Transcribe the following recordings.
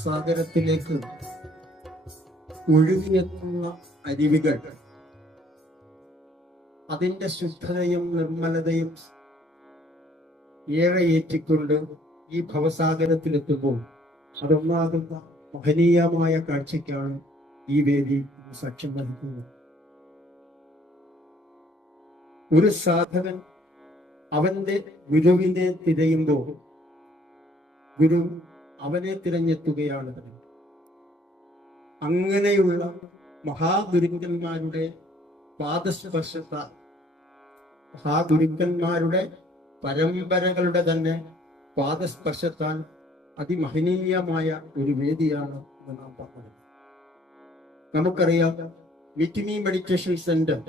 സാഗരത്തിലേക്ക് ഒഴുകിയെത്തുന്ന അരുവികൾ അതിൻ്റെ ശുദ്ധതയും നിർമ്മലതയും ഏറെ ഏറ്റിക്കൊണ്ട് ഈ ഭവസാഗരത്തിലെത്തുമ്പോൾ അതൊന്നാകുന്ന മഹനീയമായ കാഴ്ചയ്ക്കാണ് ഈ വേദി സാക്ഷ്യം വഹിക്കുന്നത്. ഒരു സാധകൻ അവന്റെ ഗുരുവിനെ തിരയുമ്പോൾ ഗുരു അവനെ തിരഞ്ഞെത്തുകയാണ്. അങ്ങനെയുള്ള മഹാഗുരുക്കന്മാരുടെ പാദസ്പർശത്താൽ, മഹാഗുരുക്കന്മാരുടെ പരമ്പരകളുടെ തന്നെ പാദസ്പർശത്താൽ അതിമഹനീയമായ ഒരു വേദിയാണ് എന്ന് നാം പറഞ്ഞത്. നമുക്കറിയാം, വിറ്റ്മി മെഡിറ്റേഷൻ സെന്റർ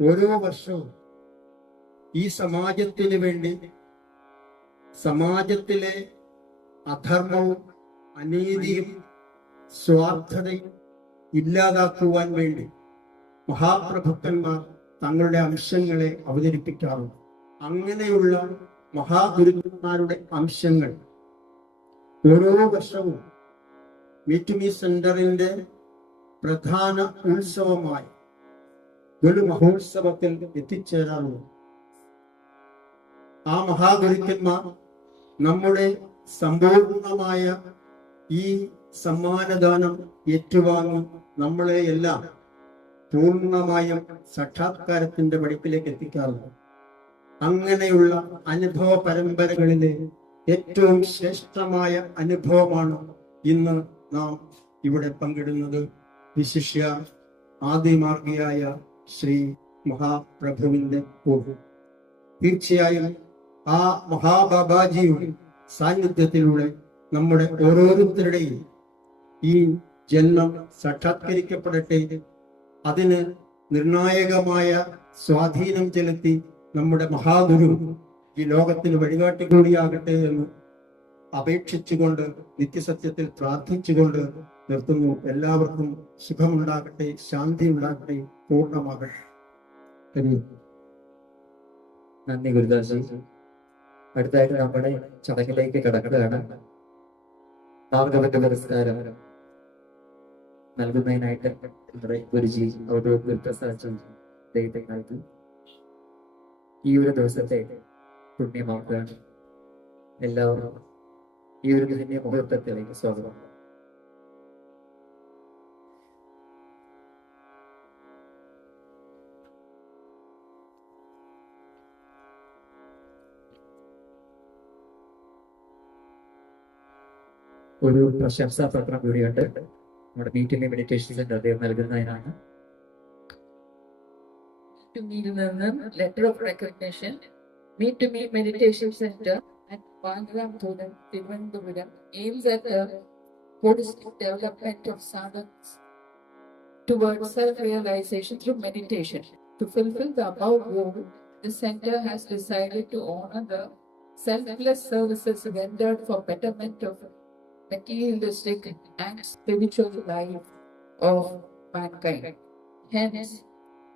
ഓരോ വർഷവും ഈ സമാജത്തിന് വേണ്ടി, സമാജത്തിലെ അധർമ്മവും അനീതിയും സ്വാർത്ഥതയും ഇല്ലാതാക്കുവാൻ വേണ്ടി മഹാപ്രഭുക്കന്മാർ തങ്ങളുടെ അംശങ്ങളെ അവതരിപ്പിക്കാറുണ്ട്. അങ്ങനെയുള്ള മഹാഗുരുക്കന്മാരുടെ അംശങ്ങൾ ഓരോ വർഷവും വിറ്റ്മി സെന്ററിന്റെ പ്രധാന ഉത്സവമായി ഗുരു മഹോത്സവത്തിൽ എത്തിച്ചേരാറുണ്ട്. ആ മഹാഗുരുക്കന്മാർ നമ്മുടെ സമ്പൂർണമായ ഈ സമ്മാനദാനം ഏറ്റുവാങ്ങി നമ്മളെ എല്ലാം പൂർണ്ണമായും സാക്ഷാത്കാരത്തിന്റെ വെടിപ്പിലേക്ക് എത്തിക്കാറുണ്ട്. അങ്ങനെയുള്ള അനുഭവ പരമ്പരകളിലെ ഏറ്റവും ശ്രേഷ്ഠമായ അനുഭവമാണ് ഇന്ന് നാം ഇവിടെ പങ്കിടുന്നത്. വിശിഷ്യ ആദിമാർഗിയായ ശ്രീ മഹാപ്രഭുവിന്റെ പൂർവ്വം. തീർച്ചയായും ആ മഹാബാബാജിയുടെ സാന്നിധ്യത്തിലൂടെ നമ്മുടെ ഓരോരുത്തരുടെയും ഈ ജന്മം സാക്ഷാത്കരിക്കപ്പെടട്ടെ. അതിന് നിർണായകമായ സ്വാധീനം ചെലുത്തി നമ്മുടെ മഹാഗുരു ഈ ലോകത്തിന് വഴികാട്ടി കൂടിയാകട്ടെ എന്ന് അപേക്ഷിച്ചുകൊണ്ട് നിത്യസത്യത്തിൽ പ്രാർത്ഥിച്ചുകൊണ്ട് നിർത്തുന്നു. എല്ലാവർക്കും സുഖമുണ്ടാകട്ടെ, ശാന്തി ഉണ്ടാകട്ടെ, പൂർണ്ണമാകട്ടെ. നന്ദി ഗുരുദാസി. അടുത്തായിട്ട് നമ്മുടെ ചടങ്ങിലേക്ക് കടക്കുകയാണ്. നാമകരണ പുരസ്കാരം നൽകുന്നതിനായിട്ട് നമ്മുടെ ഗുരുജി അവരുടെ ദൈവത്തെ നൽകി ഈ ഒരു ദിവസത്തെ പുണ്യമാക്കുകയാണ്. എല്ലാവരും ഈ ഒരു ധന്യ മുഹൂർത്തത്തിലേക്ക് സ്വാഗതം. ഒരു പ്രശംസാ പത്രം കൂടിയുണ്ട് നമ്മുടെ മീറ്റിലെ മെഡിറ്റേഷൻ സെന്റർ അദ്ദേഹം നൽകുന്നതിനാണ്. Letter of recognition. Meet to Meet Meditation Center at Bandra Thodan, Thiruvananthapuram aims at the holistic development of sadhaks towards self-realization through meditation. To fulfill the above goal, the center has decided to honor the selfless services rendered for betterment of materialistic and spiritual life of mankind. Hence,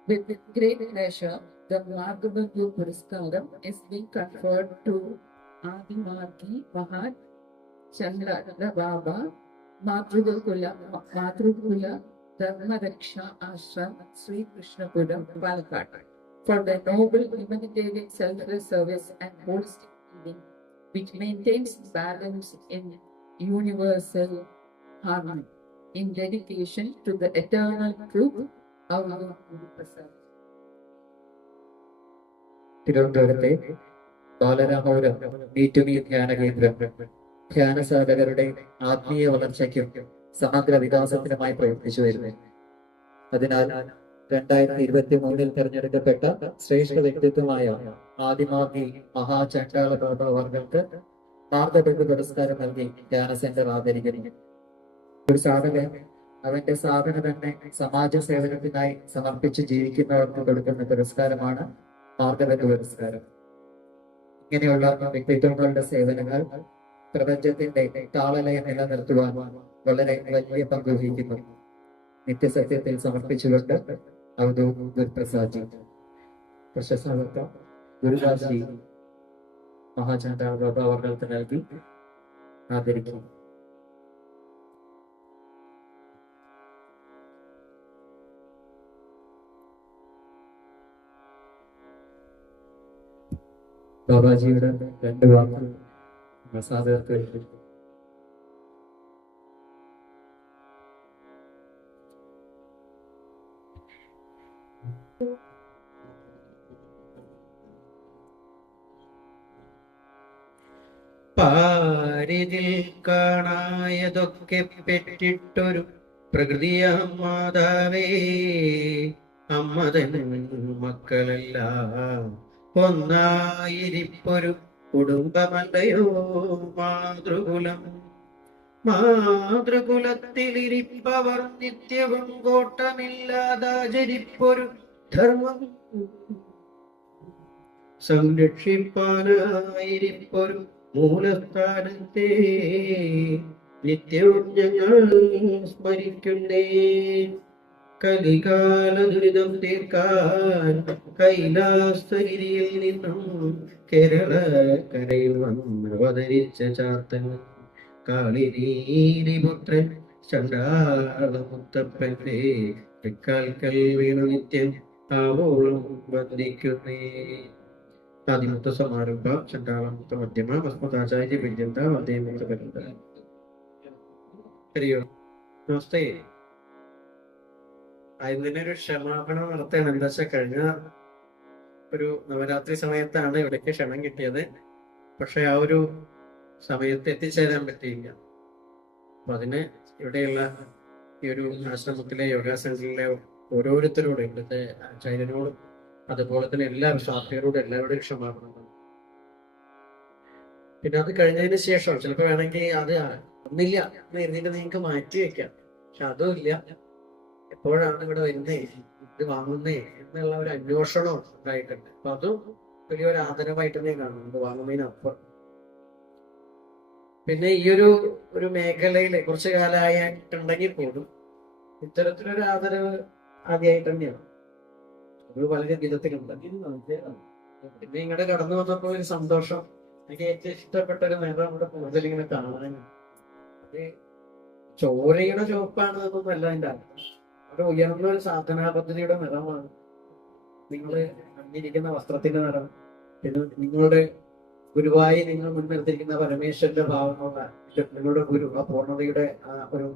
with great pleasure, the Margabandhu Puraskaram is being conferred to Adimargi Mahat Chandra Baba Matrugakula Dharma Raksha Ashram Sri Krishnapuram, Palakkad, for their noble humanitarian selfless service and holistic which maintains balance in universal harmony, in dedication to the eternal truth, our Guru Prasad. തിരുവനന്തപുരത്തെ ബാലരാമപുരം മീറ്റുമീ ധ്യാന കേന്ദ്രം ധ്യാന സാധകരുടെ ആത്മീയ വളർച്ചയ്ക്കും സമഗ്ര വികാസത്തിനുമായി പ്രവർത്തിച്ചു വരുന്നു. അതിനാൽ 2023 തെരഞ്ഞെടുക്കപ്പെട്ട ശ്രേഷ്ഠ വ്യക്തിത്വമായ ആദിമാർഗി മഹാചണ്ഡാള ബാബ അവർക്ക് മാർഗബന്ധ പുരസ്കാരം നൽകി ധ്യാന സെന്റർ ആദരിക്കുന്നു. ഒരു സാധകൻ അവന്റെ സാധന തന്നെ സമാജ സേവനത്തിനായി സമർപ്പിച്ച് ജീവിക്കുന്നവർക്ക് കൊടുക്കുന്ന പുരസ്കാരമാണ് മാർഗബന്ധ പുരസ്കാരം. ഇങ്ങനെയുള്ള വ്യക്തിത്വങ്ങളുടെ സേവനങ്ങൾ പ്രപഞ്ചത്തിന്റെ താളലയം നിലനിർത്തുവാൻ വളരെ വലിയ പങ്ക് വഹിക്കുന്നു. നിത്യസത്യത്തിൽ സമർപ്പിച്ചുകൊണ്ട് അവധൂത് ഗുരുപ്രസാദ് പ്രശസ്ത ഗുരുദാസ് ജി മഹാചണ്ഡാള ബാബ അവർക്ക് നൽകി ആദരിക്കും. ബാബാജിയുടെ 2 വാക്കുകൾ പ്രസാദർക്ക് വേണ്ടി. പാരിതിൽ കാണായതൊക്കെ പെറ്റിട്ടൊരു പ്രകൃതിയാം മാതാവേ, അമ്മതൻ മക്കളെല്ലാം ഒന്നായിരിപ്പൊരു കുടുംബമല്ലയോ മാതൃകുലം. മാതൃകുലത്തിലിരിപ്പവർ നിത്യവും കോട്ടമില്ലാതാചരിപ്പൊരു ധർമ്മം സംരക്ഷിപ്പാനായിരിപ്പൊരു മൂലസ്ഥാനത്തെ നിത്യവും ഞങ്ങൾ സ്മരിക്കുന്നേ. കലികാല ദുരിതം തീർക്കാൻ കൈലാസഗിരിയിൽ നിന്നും കേരളക്കരയിൽ വന്ന് അവതരിച്ച ചാത്തൻ കാളിനീലിപുത്രൻ ചണ്ഡാളമുത്തപ്പന്റെ തൃക്കാൽക്കൽ വീണു നിത്യം ആവോളം വന്ദിക്കുന്നേ. ആദിമുത്ത സമാരംഭ ചണ്ഡാളമുത്ത മധ്യമ ഭസ്മതാചാര്യ പര്യന്ത വന്ദേമുത്ത പര്യന്ത. ഹരിയോ നമസ്തേ. അതിന് ഒരു ക്ഷമാപണം നടത്തുകയാണ്. എന്താ വെച്ചാൽ കഴിഞ്ഞ ഒരു നവരാത്രി സമയത്താണ് ഇവിടേക്ക് ക്ഷണം കിട്ടിയത്. പക്ഷെ ആ ഒരു സമയത്ത് എത്തിച്ചേരാൻ പറ്റിയില്ല. അപ്പൊ അതിന് ഇവിടെയുള്ള ഈ ഒരു ആശ്രമത്തിലെ യോഗാ സെന്ററിലെ ഓരോരുത്തരോടും ഇവിടുത്തെ ആചാര്യരോടും അതുപോലെ തന്നെ എല്ലാ സ്വാർത്ഥികളോടും എല്ലാവരുടെയും ക്ഷമാപണം. പിന്നെ അത് കഴിഞ്ഞതിന് ശേഷം ചിലപ്പോൾ വേണമെങ്കിൽ അത് ഒന്നില്ല എന്ന് എഴുതിയിട്ട് നിങ്ങൾക്ക് മാറ്റി വെക്കാം. പക്ഷെ അതും ഇല്ല. എപ്പോഴാണ് ഇവിടെ വരുന്നേ, ഇത് വാങ്ങുന്നേ എന്നുള്ള ഒരു അന്വേഷണം ഉണ്ടായിട്ടുണ്ട്. അപ്പൊ അതും വലിയൊരു ആദരവായിട്ട് തന്നെ കാണുന്നത് വാങ്ങുന്നതിനപ്പുറം. പിന്നെ ഈ ഒരു മേഖലയില് കുറച്ചു കാലമായിട്ടുണ്ടെങ്കിൽ പോലും ഇത്തരത്തിലൊരു ആദരവ് ആദ്യമായിട്ട് തന്നെയാണ്. അത് വളരെ വിധത്തിലുണ്ട്. പിന്നെ ഇങ്ങോട്ട് കടന്നു വന്നപ്പോൾ ഒരു സന്തോഷം. എനിക്ക് ഏറ്റവും ഇഷ്ടപ്പെട്ട ഒരു നിറം നമ്മുടെ കൂടുതൽ ഇങ്ങനെ കാണാൻ. അത് ചോരയുടെ ചുവപ്പാണ് എന്നൊന്നല്ല അതിന്റെ അർത്ഥം. ഒരു ഉയർന്ന ഒരു സാധനാ പദ്ധതിയുടെ നിറമാണ് നിങ്ങള് അണിഞ്ഞിരിക്കുന്ന വസ്ത്രത്തിന്റെ നിറം. പിന്നെ നിങ്ങളുടെ ഗുരുവായി നിങ്ങൾ മുൻനിർത്തിയിരിക്കുന്ന പരമേശ്വരന്റെ ഭാവമുള്ള നിങ്ങളുടെ ഗുരു ആ പൂർണ്ണതയുടെ ആ ഒരു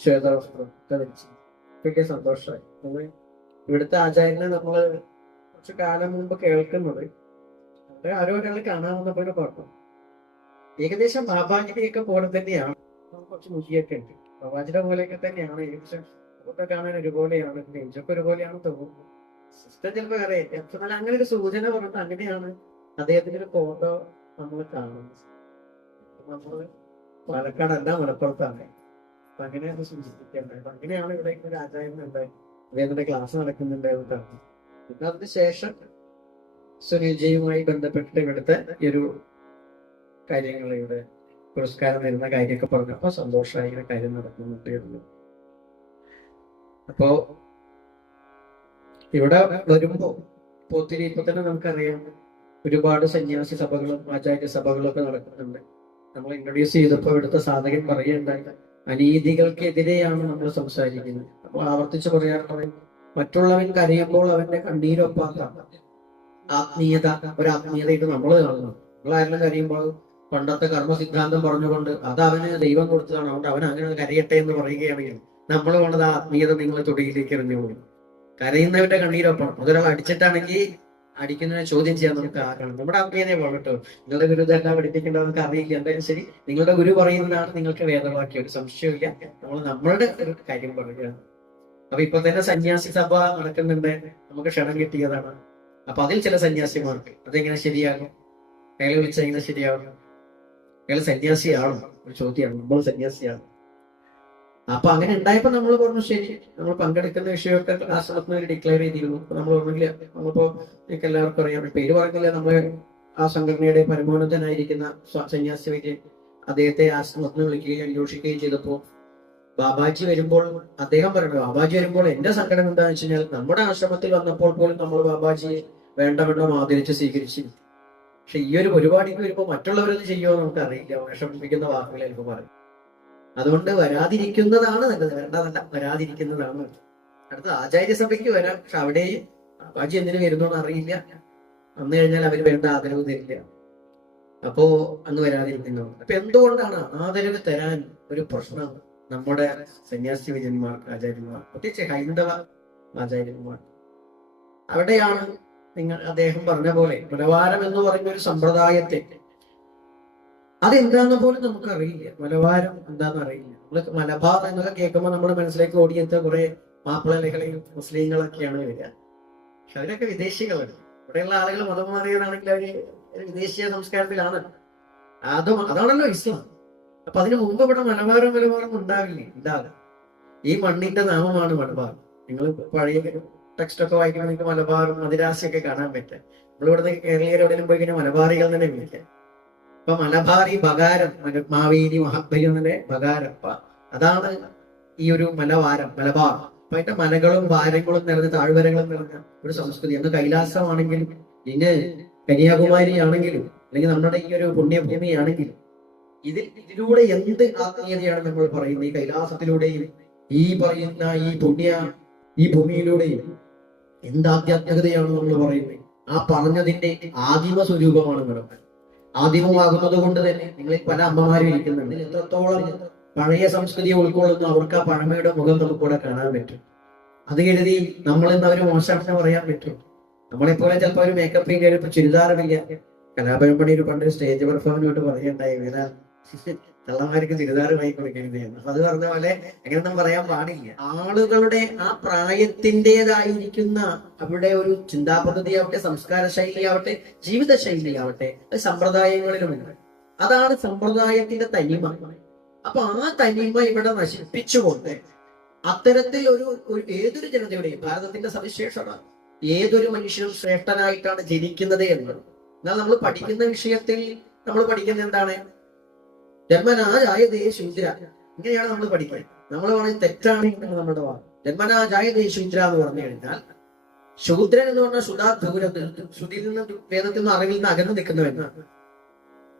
ശ്വേതവസ്ത്രം ധരിച്ച് വലിയ സന്തോഷമായി. ഇവിടുത്തെ ആചാര്യനെ നമ്മള് കുറച്ച് കാലം മുമ്പ് കേൾക്കുന്നത് അവിടെ ആരോ ഒരാൾ കാണാൻ വന്നപ്പോഴും കുഴപ്പം ഏകദേശം ബാബാജിനെയൊക്കെ പോലെ തന്നെയാണ്. കുറച്ച് മുഷിയൊക്കെ ഉണ്ട്. ബാബാജിയുടെ പോലെയൊക്കെ തന്നെയാണ്. ഏകദേശം ഒക്കെ കാണാൻ ഒരുപോലെയാണ്. നെഞ്ചൊക്കെ ഒരുപോലെയാണ് തോന്നുന്നു. സിസ്റ്റം ചിലപ്പോ അറിയാം. എന്നാൽ അങ്ങനെ ഒരു സൂചന പറഞ്ഞിട്ട് അങ്ങനെയാണ് അദ്ദേഹത്തിന്റെ ഒരു ഫോട്ടോ നമ്മൾ കാണുന്നത്. നമ്മള് പാലക്കാടല്ല, മലപ്പുറത്താണ്. അപ്പൊ അങ്ങനെയാണ് സൂചിപ്പിക്കേണ്ടത്. അപ്പൊ അങ്ങനെയാണ് ഇവിടെ ഒരു ആചാര്യൻ ഉണ്ടായി അദ്ദേഹത്തിന്റെ ക്ലാസ് നടക്കുന്നുണ്ടായിരുന്നു കാണുന്നത്. പിന്നെ അതിന് ശേഷം സുനിൽജിയുമായി ബന്ധപ്പെട്ട് ഇവിടുത്തെ ഈ ഒരു കാര്യങ്ങൾ ഇവിടെ പുരസ്കാരം വരുന്ന കാര്യമൊക്കെ പറഞ്ഞപ്പോ സന്തോഷമായി. ഇങ്ങനെ കാര്യം നടക്കുന്നുണ്ടായിരുന്നു. അപ്പോ ഇവിടെ വരുമ്പോ ഒത്തിരി ഇപ്പൊ തന്നെ നമുക്കറിയാം ഒരുപാട് സന്യാസി സഭകളും ആചാര്യ സഭകളും ഒക്കെ നടക്കുന്നുണ്ട്. നമ്മൾ ഇൻട്രൊഡ്യൂസ് ചെയ്തപ്പോ ഇവിടുത്തെ സാധകൻ പറയുണ്ടായി അനീതികൾക്കെതിരെയാണ് നമ്മൾ സംസാരിക്കുന്നത്. അപ്പോൾ ആവർത്തിച്ച് പറയാറുള്ളത് മറ്റുള്ളവൻ കരയുമ്പോൾ അവന്റെ കണ്ണീരൊപ്പാത്ത ആത്മീയത, ഒരു ആത്മീയതയിട്ട് നമ്മൾ കാണുന്നു. നമ്മളാരെല്ലാം കരയുമ്പോൾ പണ്ടത്തെ കർമ്മ സിദ്ധാന്തം പറഞ്ഞുകൊണ്ട് അത് അവന് ദൈവം കൊടുത്തതാണ്, അതുകൊണ്ട് അവൻ അങ്ങനെ കരയട്ടെ എന്ന് പറയുകയാണെങ്കിൽ നമ്മൾ വേണ്ടത് ആ ആത്മീയത നിങ്ങൾ തൊടിയിലേക്ക് എറിഞ്ഞു പോകും. കരയുന്നവന്റെ കണ്ണീരൊപ്പം അതൊരാൾ അടിച്ചിട്ടാണെങ്കിൽ അടിക്കുന്നതിനെ ചോദ്യം ചെയ്യാൻ നമുക്ക് ആക്കണം. നമ്മുടെ ആത്മീയതയെ പോകട്ടോ. നിങ്ങളുടെ ഗുരു ഇതെല്ലാം പഠിപ്പിക്കേണ്ടത് നമുക്ക് അറിയില്ല. എന്തായാലും ശരി, നിങ്ങളുടെ ഗുരു പറയുന്നതാണ് നിങ്ങൾക്ക് വേദവാക്യം, ഒരു സംശയമില്ല. നമ്മളുടെ ഒരു കാര്യം പറയുകയാണ്. അപ്പൊ ഇപ്പൊ തന്നെ സന്യാസി സഭ നടക്കുന്നുണ്ട്, നമുക്ക് ക്ഷണം കിട്ടിയതാണ്. അപ്പൊ അതിൽ ചില സന്യാസിമാർക്ക് അതെങ്ങനെ ശരിയാകും? അയാളെ വിളിച്ച എങ്ങനെ ശരിയാകും? അയാൾ സന്യാസിയാണോ? ഒരു ചോദ്യമാണ്. നമ്മൾ സന്യാസിയാണ്. അപ്പൊ അങ്ങനെ ഉണ്ടായപ്പോ നമ്മൾ പറഞ്ഞു ശരി, നമ്മൾ പങ്കെടുക്കുന്ന വിഷയമൊക്കെ ആശ്രമത്തിന് ഡിക്ലെയർ ചെയ്തിരുന്നു. നമ്മൾ ഓർമ്മില്ല, നമ്മളിപ്പോ നിങ്ങൾക്ക് എല്ലാവർക്കും അറിയാം, പേര് പറയുന്നില്ല, നമ്മള് ആ സംഘടനയുടെ പരമോന്നതനായിരിക്കുന്ന സന്യാസി വൈദ്യൻ അദ്ദേഹത്തെ ആശ്രമത്തിന് വിളിക്കുകയും അന്വേഷിക്കുകയും ചെയ്തപ്പോ ബാബാജി വരുമ്പോൾ അദ്ദേഹം പറയുന്നത്, ബാബാജി വരുമ്പോൾ എന്റെ സങ്കടം എന്താണെന്ന് വെച്ച് കഴിഞ്ഞാൽ നമ്മുടെ ആശ്രമത്തിൽ വന്നപ്പോൾ പോലും നമ്മൾ ബാബാജിയെ വേണ്ടവണ്ണം ആദരിച്ച് സ്വീകരിച്ചിരുന്നു. പക്ഷെ ഈ ഒരു പരിപാടിക്ക് വരുമ്പോൾ മറ്റുള്ളവരത് ചെയ്യുമോ നമുക്ക് അറിയില്ല. വിഷമിപ്പിക്കുന്ന വാക്കുകൾ ചിലപ്പോൾ പറയും. അതുകൊണ്ട് വരാതിരിക്കുന്നതാണ് നല്ലത്, വേണ്ടതല്ല, വരാതിരിക്കുന്നതാണ്. അടുത്ത ആചാര്യസഭയ്ക്ക് വരാം, പക്ഷെ അവിടെയും ബാബാജി എന്തിനു വരുന്നോന്ന് അറിയില്ല. വന്നു കഴിഞ്ഞാൽ അവര് വേണ്ട ആദരവ് തരില്ല. അപ്പോ അന്ന് വരാതിരിക്കുന്നു. അപ്പൊ എന്തുകൊണ്ടാണ് ആദരവ് തരാൻ ഒരു പ്രശ്നം നമ്മുടെ സന്യാസി വിജയന്മാർ, ആചാര്യന്മാർ, പ്രത്യേകിച്ച് ഹൈന്ദവ ആചാര്യന്മാർ? അവിടെയാണ് അദ്ദേഹം പറഞ്ഞ പോലെ മലവാരം എന്ന് പറയുന്ന ഒരു സമ്പ്രദായത്തെ അതെന്താന്ന് പോലും നമുക്ക് അറിയില്ല. മലബാരം എന്താന്ന് അറിയില്ല. നമ്മള് മലബാർ എന്നൊക്കെ കേൾക്കുമ്പോൾ നമ്മുടെ മനസ്സിലേക്ക് ഓടിയെത്ത കുറെ മാപ്പിള ലഹളയും മുസ്ലിങ്ങളൊക്കെയാണ് വരിക. പക്ഷെ അവരൊക്കെ വിദേശികളാണ്. ഇവിടെയുള്ള ആളുകൾ മതം മാറിയതാണെങ്കിൽ അവര് വിദേശീയ സംസ്കാരത്തിലാണ്. അതാണല്ലോ ഇസ്ലാം. അപ്പൊ അതിനു മുമ്പ് ഇവിടെ മലബാരം ഉണ്ടാവില്ല. ഈ മണ്ണിന്റെ നാമമാണ് മലബാർ. നിങ്ങൾ പഴയ ടെക്സ്റ്റ് ഒക്കെ വായിക്കുമ്പോൾ നിങ്ങൾക്ക് മലബാറും മദിരാസിയൊക്കെ കാണാൻ പറ്റും. നമ്മളിവിടുന്ന് കേരളീയർ എവിടെയും പോയി കഴിഞ്ഞാൽ മലബാറികൾ തന്നെ വിളിക്കാം. അപ്പൊ മലബാറി ബകാരം, മാവേലി മഹാബലി എന്നല്ലേ ബകാരം. അപ്പൊ അതാണ് ഈ ഒരു മലവാരം, മലബാർ. അപ്പൊ അതിന്റെ മലകളും വാരങ്ങളും നിറഞ്ഞ താഴ്വരകളും നിറഞ്ഞ ഒരു സംസ്കൃതി. അന്ന് കൈലാസമാണെങ്കിലും ഇന്ന് കന്യാകുമാരി ആണെങ്കിലും അല്ലെങ്കിൽ നമ്മുടെ ഈ ഒരു പുണ്യഭൂമി ആണെങ്കിലും ഇതിലൂടെ എന്ത് ആത്മീയതയാണ് നമ്മൾ പറയുന്നത്? ഈ കൈലാസത്തിലൂടെയും ഈ പറയുന്ന ഈ ഭൂമിയിലൂടെയും എന്ത് ആധ്യാത്മികതയാണ് നമ്മൾ പറയുന്നത്? ആ പറഞ്ഞതിന്റെ ആദിമ സ്വരൂപമാണ് മലബാർ. ആദിമമാകുന്നത് കൊണ്ട് തന്നെ നിങ്ങളിൽ പല അമ്മമാരും ഇരിക്കുന്നുണ്ട്. എത്രത്തോളം പഴയ സംസ്കൃതിയെ ഉൾക്കൊള്ളുന്നു അവർക്ക് ആ പഴമയുടെ മുഖം നമുക്കിവിടെ കാണാൻ പറ്റും. അത് കരുതി നമ്മൾ ഇന്ന് അവര് മോശമാണെന്ന് പറയാൻ പറ്റും. നമ്മളെപ്പോലെ ചിലപ്പോൾ ഒരു മേക്കപ്പ് ചെയ്ത് ഇപ്പൊ ചുരിദാറുമില്ല. കലാപരമ്പടി ഒരു പണ്ട് സ്റ്റേജ് പെർഫോമൻസ് പറയുണ്ടായി, ഇങ്ങനെ തള്ളമാർക്ക് ചുരിദാർ വാങ്ങി കൊടുക്കരുത് എന്ന്. അപ്പൊ അത് പറഞ്ഞ പോലെ അങ്ങനെയൊന്നും പറയാൻ പാടില്ല. ആളുകളുടെ ആ പ്രായത്തിൻ്റെതായിരിക്കുന്ന അവരുടെ ഒരു ചിന്താ പദ്ധതിയാവട്ടെ, സംസ്കാര ശൈലിയാവട്ടെ, ജീവിത ശൈലിയാവട്ടെ, സമ്പ്രദായങ്ങളിലുമുണ്ട്. അതാണ് സമ്പ്രദായത്തിന്റെ തനിമ. അപ്പൊ ആ തനിമ ഇവിടെ നശിപ്പിച്ചുകൊണ്ട് അത്തരത്തിൽ ഒരു ഏതൊരു ജനതയുടെയും ഭാരതത്തിന്റെ സവിശേഷത ഏതൊരു മനുഷ്യനും ശ്രേഷ്ഠനായിട്ടാണ് ജനിക്കുന്നത് എന്നത്. എന്നാൽ നമ്മൾ പഠിക്കുന്ന വിഷയത്തിൽ നമ്മൾ പഠിക്കുന്നത് എന്താണ്? ജന്മനാജായതേ ശൂദ്ര, ഇങ്ങനെയാണ് നമ്മൾ പഠിക്കുന്നത്. നമ്മൾ പറയുന്നത് തെറ്റാണ് നമ്മുടെ വാദം. ജന്മനാജായതേ ശൂദ്ര എന്ന് പറഞ്ഞു കഴിഞ്ഞാൽ ശൂദ്രൻ എന്ന് പറഞ്ഞാൽ ശ്രുതിയിൽ നിന്ന് വേദത്തിൽ നിന്ന് അറിവിൽ നിന്ന് അകന്നു നിൽക്കുന്നവെന്നാണ്.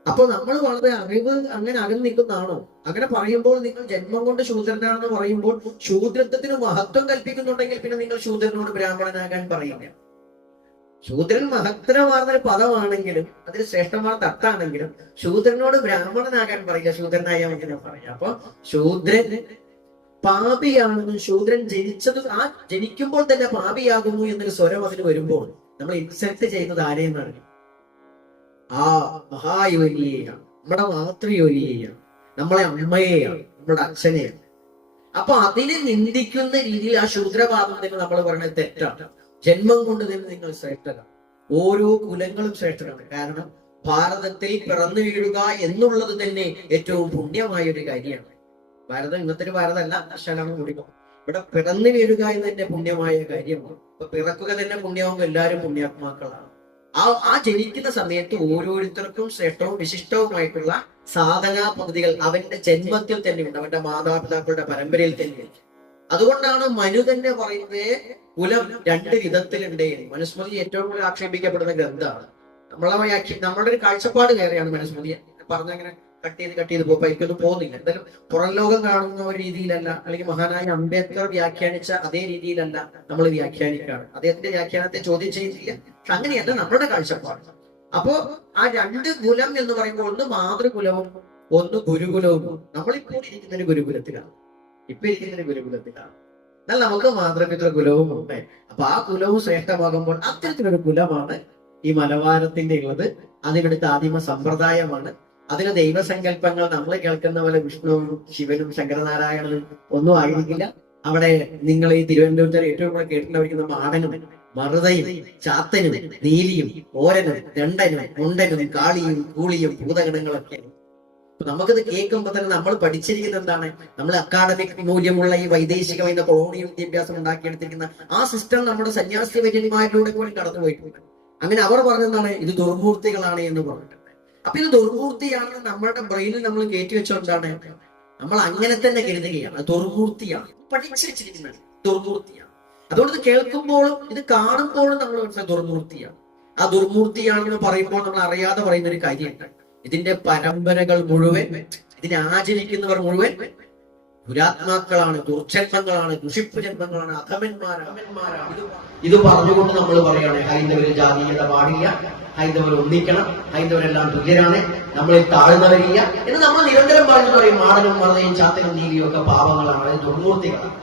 അപ്പൊ നമ്മൾ വളരെ അറിവ് അങ്ങനെ അകന്നു നിൽക്കുന്നതാണോ? അങ്ങനെ പറയുമ്പോൾ നിങ്ങൾ ജന്മം കൊണ്ട് ശൂദ്രനാണെന്ന് പറയുമ്പോൾ ശൂദ്രത്വത്തിന് മഹത്വം കൽപ്പിക്കുന്നുണ്ടെങ്കിൽ പിന്നെ നിങ്ങൾ ശൂദ്രനോട് ബ്രാഹ്മണനാകാൻ പറയില്ല. ശൂദ്രൻ മഹത്തരമാർന്നൊരു പദമാണെങ്കിലും അതിൽ ശ്രേഷ്ഠമായ തട്ടാണെങ്കിലും ശൂദ്രനോട് ബ്രാഹ്മണനാകാൻ പറയില്ല, ശൂദ്രനായ മകനെ പറയാം. അപ്പൊ ശൂദ്രൻ പാപിയാണെന്നും ശൂദ്രൻ ജനിക്കുമ്പോൾ തന്നെ പാപിയാകുന്നു എന്നൊരു സ്വരം അതിന് വരുമ്പോൾ നമ്മൾ ഇൻസൾട്ട് ചെയ്യുന്നത് ആരെയെന്നാണ്? ആ മഹായോനിയെയാണ്, നമ്മുടെ മാതൃയോനിയെയാണ്, നമ്മളെ അമ്മയെയാണ്, നമ്മുടെ അച്ഛനെയാണ്. അപ്പൊ അതിനെ നിന്ദിക്കുന്ന രീതിയിൽ ആ ശൂദ്രപാദം തന്നെ നമ്മൾ പറയുന്നത് തെറ്റാണ്. ജന്മം കൊണ്ട് തന്നെ നിങ്ങൾ ശ്രേഷ്ഠരാണ്. ഓരോ കുലങ്ങളും ശ്രേഷ്ഠരാണ്. കാരണം ഭാരതത്തിൽ പിറന്നു വീഴുക എന്നുള്ളത് തന്നെ ഏറ്റവും പുണ്യമായ ഒരു കാര്യമാണ്. ഭാരതം ഇന്നത്തെ ഒരു ഭാരതമല്ല, ശാലാണ് കുടിക്കും. ഇവിടെ പിറന്നു വീഴുക എന്ന് തന്നെ പുണ്യമായ കാര്യമാണ്. ഇപ്പൊ പിറക്കുക തന്നെ പുണ്യമാകുമ്പോൾ എല്ലാവരും പുണ്യാത്മാക്കളാണ്. ആ ജനിക്കുന്ന സമയത്ത് ഓരോരുത്തർക്കും ശ്രേഷ്ഠവും വിശിഷ്ടവുമായിട്ടുള്ള സാധനാ പദ്ധതികൾ അവന്റെ ജന്മത്തിൽ തന്നെയുണ്ട്, അവന്റെ മാതാപിതാക്കളുടെ പരമ്പരയിൽ തന്നെയുണ്ട്. അതുകൊണ്ടാണ് മനു തന്നെ പറയുന്നത് കുലം രണ്ട് വിധത്തിലുണ്ട്. മനുസ്മൃതി ഏറ്റവും കൂടുതൽ ആക്ഷേപിക്കപ്പെടുന്ന ഗ്രന്ഥമാണ്. നമ്മളുടെ ഒരു കാഴ്ചപ്പാട് വേറെയാണ് മനുസ്മൃതി. പറഞ്ഞങ്ങനെ കട്ട് ചെയ്ത് പോകുമ്പോൾ എനിക്കൊന്നും പോകുന്നില്ല. എന്തായാലും പുറം ലോകം കാണുന്ന ഒരു രീതിയിലല്ല, അല്ലെങ്കിൽ മഹാനായ അംബേദ്കർ വ്യാഖ്യാനിച്ച അതേ രീതിയിലല്ല നമ്മൾ വ്യാഖ്യാനിക്കുകയാണ്. അദ്ദേഹത്തിന്റെ വ്യാഖ്യാനത്തെ ചോദ്യം ചെയ്യുന്നില്ല. പക്ഷെ അങ്ങനെയല്ല നമ്മുടെ കാഴ്ചപ്പാട്. അപ്പോ ആ രണ്ട് കുലം എന്ന് പറയുമ്പോൾ ഒന്ന് മാതൃകുലവും ഒന്ന് ഗുരുകുലവും. നമ്മളിപ്പോൾ ഇരിക്കുന്ന ഒരു ഗുരുകുലത്തിലാണ്, ഇരിക്കുന്ന ഒരു ഗുരുകുലത്തിലാണ്. എന്നാൽ നമുക്ക് മാതൃപിതൃ കുലവും ഉണ്ട്. അപ്പൊ ആ കുലവും ശ്രേഷ്ഠമാകുമ്പോൾ അത്തരത്തിലൊരു കുലമാണ് ഈ മലബാരത്തിന്റെ ഉള്ളത്. അതിവിടുത്തെ ആദിമ സമ്പ്രദായമാണ്. അതിന് ദൈവസങ്കല്പങ്ങൾ നമ്മൾ കേൾക്കുന്ന പോലെ വിഷ്ണുവും ശിവനും ശങ്കരനാരായണനും ഒന്നും ആയിരിക്കില്ല. അവിടെ നിങ്ങൾ ഈ തിരുവനന്തപുരത്ത് ഏറ്റവും കൂടുതൽ കേട്ടിട്ടുണ്ടായിരിക്കുന്ന മാടനും മറുതയും ചാത്തനും നീലിയും ഓരനും ദണ്ഡനും മുണ്ടനും കാളിയും കൂളിയും ഭൂതഗണങ്ങളൊക്കെ. നമുക്കിത് കേൾക്കുമ്പോൾ തന്നെ നമ്മൾ പഠിച്ചിരിക്കുന്നത് എന്താണ്? നമ്മൾ അക്കാഡമിക് മൂല്യമുള്ള ഈ വൈദേശികമായ കൊളോണിയൽ വിദ്യാഭ്യാസം ഉണ്ടാക്കിയെടുത്തിരിക്കുന്ന ആ സിസ്റ്റം നമ്മുടെ സന്യാസി വര്യന്മാരിലൂടെ പോലും കടന്നുപോയിട്ടുണ്ട്. അങ്ങനെ അവർ പറഞ്ഞതാണ് ഇത് ദുർമൂർത്തികളാണ് എന്ന് പറഞ്ഞിട്ടുണ്ട്. അപ്പൊ ഇത് ദുർമൂർത്തിയാണെന്ന് നമ്മളുടെ ബ്രെയിനിൽ നമ്മൾ കയറ്റി വെച്ചുകൊണ്ടാണ് നമ്മൾ അങ്ങനെ തന്നെ കരുതുകയാണ്. ദുർമൂർത്തിയാണ്, പഠിച്ചു വെച്ചിരിക്കുന്നത് ദുർമൂർത്തിയാണ്. അതുകൊണ്ട് ഇത് കേൾക്കുമ്പോഴും ഇത് കാണുമ്പോഴും നമ്മൾ മനസ്സിലാക്കി ദുർമൂർത്തിയാണ്. ആ ദുർമൂർത്തിയാണെന്ന് പറയുമ്പോൾ നമ്മൾ അറിയാതെ പറയുന്ന ഒരു കാര്യമുണ്ട്. ഇതിന്റെ പരമ്പരകൾ മുഴുവൻ, ഇതിനെ ആചരിക്കുന്നവർ മുഴുവൻ ദുരാത്മാക്കളാണ്, ദുർജന്മങ്ങളാണ്, ദുഷിപ്പ് ജന്മങ്ങളാണ്, അധമന്മാരാണ്. ഇത് പറഞ്ഞുകൊണ്ട് നമ്മൾ പറയാണ് ഹൈന്ദവരിൽ ജാതീയത പാടില്ല, ഹൈന്ദവർ ഒന്നിക്കണം, ഹൈന്ദവരെല്ലാം തുല്യരാണ്, നമ്മളിൽ താഴ്ന്നവരില്ല എന്ന് നമ്മൾ നിരന്തരം പറഞ്ഞു പറയും. മാടനും മറുതയും ചാത്തനും നീലിയും ഒക്കെ പാവങ്ങളാണ്, ദുർമൂർത്തികളാണ്.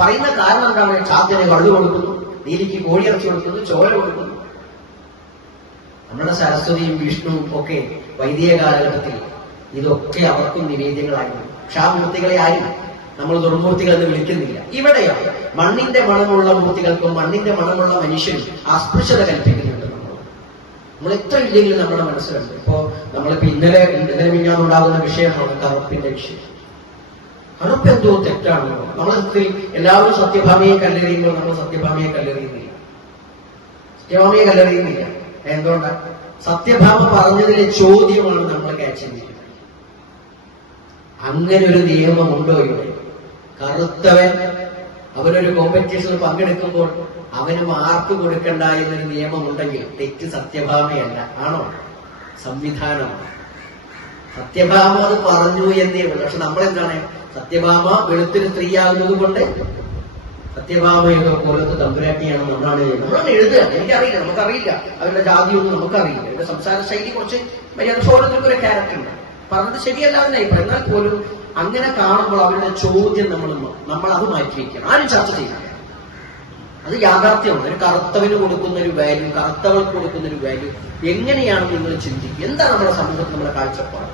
പറയുന്ന കാരണം എന്താണ്? ചാത്തന് കള്ളു കൊടുക്കുന്നു, നീലിക്ക് കോഴിയിറച്ചി കൊടുക്കുന്നു, ചോര കൊടുക്കുന്നു. നമ്മുടെ സരസ്വതിയും വിഷ്ണുവും ഒക്കെ വൈദിക കാലഘട്ടത്തിൽ ഇതൊക്കെ അവർക്കും നിവേദ്യങ്ങളായിരുന്നു. പക്ഷെ ആ മൂർത്തികളെ ആരും നമ്മൾ ദുർമൂർത്തികൾ എന്ന് വിളിക്കുന്നില്ല. ഇവിടെയാണ് മണ്ണിന്റെ മണമുള്ള മൂർത്തികൾക്കും മണ്ണിന്റെ മണമുള്ള മനുഷ്യനും അസ്പൃശ്യത കൽപ്പിക്കുന്നുണ്ട്. നമ്മൾ എത്ര ഇല്ലെങ്കിലും നമ്മുടെ മനസ്സിലുണ്ട്. ഇപ്പോ നമ്മളിപ്പോ ഇന്നലെ മിഞ്ഞാന്നുണ്ടാകുന്ന വിഷയമാണ് കറുപ്പിന്റെ വിഷയം. കറുപ്പ് എന്തോ തെറ്റാണല്ലോ. നമ്മളെ എല്ലാവരും സത്യഭാമയെ കല്ലെറിയുമ്പോൾ നമ്മൾ സത്യഭാമയെ കല്ലെറിയുന്നില്ല. എന്തുകൊണ്ടാണ്? സത്യഭാമ പറഞ്ഞതിലെ ചോദ്യമാണ് നമ്മൾ ക്യാച്ച് ചെയ്യുന്നത്. അങ്ങനെ ഒരു നിയമമുണ്ടോ ഇവിടെ? കറുത്തവൻ അവനൊരു കോമ്പറ്റീഷനിൽ പങ്കെടുക്കുമ്പോൾ അവന് മാർക്ക് കൊടുക്കണ്ട എന്നൊരു നിയമമുണ്ടെങ്കിൽ തെറ്റ് സത്യഭാമയല്ല, ആണോ? സംവിധാനമാണ്. സത്യഭാമ അത് പറഞ്ഞു എന്നേ ഉള്ളൂ. പക്ഷെ നമ്മളെന്താണ്, സത്യഭാമ വെളുത്തൊരു സ്ത്രീയാകുന്നത് കൊണ്ട് സത്യഭാമയൊക്കെ പോലത്തെ തമ്പുരാട്ടിയാണ് നമ്മളാണ് എഴുതുക. എനിക്കറിയില്ല, നമുക്കറിയില്ല അവരുടെ ജാതിയൊന്നും നമുക്കറിയില്ല. അവരുടെ സംസാര ശൈലി കുറച്ച് മര്യാദ ഓരോരുത്തർക്കും ഒരു ക്യാരക്ടർ ഉണ്ട്. പറഞ്ഞത് ശരിയല്ല എന്നായി. എന്നാൽ പോലും അങ്ങനെ കാണുമ്പോൾ അവരുടെ ചോദ്യം നമ്മൾ അത് മാറ്റിവെക്കണം. ആരും ചർച്ച ചെയ്യണം. അത് യാഥാർത്ഥ്യമാണ്. ഒരു കറുത്തവന് കൊടുക്കുന്ന ഒരു വാല്യൂ, കറുത്തവൾക്ക് കൊടുക്കുന്ന ഒരു വാല്യൂ എങ്ങനെയാണ് നിങ്ങൾ ചിന്തിക്കുക? എന്താണ് നമ്മുടെ സമൂഹത്തിൽ നമ്മുടെ കാഴ്ചപ്പാട്?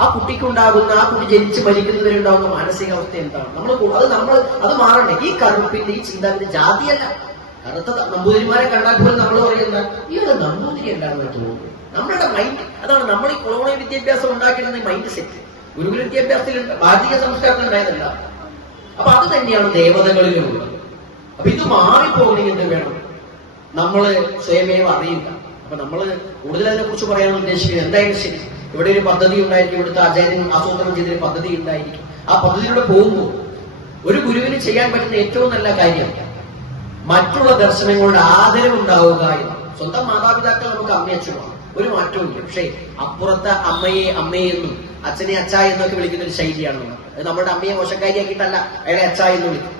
ആ കുട്ടിക്കുണ്ടാകുന്ന, ആ കുട്ടി ജനിച്ച് മരിക്കുന്നതിനുണ്ടാകുന്ന മാനസികാവസ്ഥ എന്താണ്? അത് മാറണ്ടേ? ഈ കറുപ്പിന്റെ ഈ ചിന്താഗതി ജാതിയല്ല. കറുത്ത നമ്പൂതിരിമാരെ കണ്ടാൽ പോലും നമ്മൾ പറയുന്ന ഈ ഒരു നമ്പൂതിരി അല്ലാന്ന് തോന്നുന്നു. നമ്മളുടെ മൈൻഡ് അതാണ്. നമ്മൾ ഈ കൊളോണിയൽ വിദ്യാഭ്യാസം ഉണ്ടാക്കിയിരുന്ന മൈൻഡ് സെറ്റ് ഗുരുകുല വിദ്യാഭ്യാസത്തിൽ ഭാരതീയ സംസ്കാരത്തിൽ ഉണ്ടായതല്ല. അപ്പൊ അത് തന്നെയാണ് ദേവതകളിലുള്ളത്. അപ്പൊ ഇത് മാറിപ്പോകണമെങ്കിൽ എന്ത് വേണം? നമ്മള് സ്വയമേവ അറിയില്ല. അപ്പൊ നമ്മള് കൂടുതൽ അതിനെ കുറിച്ച് പറയാൻ ഉദ്ദേശിക്കുന്നത് എന്തായാലും ശരി, ഇവിടെ ഒരു പദ്ധതി ഉണ്ടായിരിക്കും, ഇവിടുത്തെ ആചാര്യൻ ആസൂത്രണം ചെയ്തൊരു പദ്ധതി ഉണ്ടായിരിക്കും. ആ പദ്ധതിയിലൂടെ പോകുമ്പോൾ ഒരു ഗുരുവിന് ചെയ്യാൻ പറ്റുന്ന ഏറ്റവും നല്ല കാര്യം മറ്റുള്ള ദർശനങ്ങളുടെ ആദരവുണ്ടാവുക എന്ന്. സ്വന്തം മാതാപിതാക്കൾ നമുക്ക് അമ്മയച്ഛനുമാണ്, ഒരു മാറ്റവും ഇല്ല. പക്ഷേ അപ്പുറത്തെ അമ്മയെ അമ്മയെന്നും അച്ഛനെ അച്ഛ എന്നൊക്കെ വിളിക്കുന്ന ഒരു ശൈലിയാണ് നമ്മൾ. അത് നമ്മുടെ അമ്മയെ മോശക്കാരിയാക്കിയിട്ടല്ല അയാളെ അച്ഛ എന്ന് വിളിക്കും.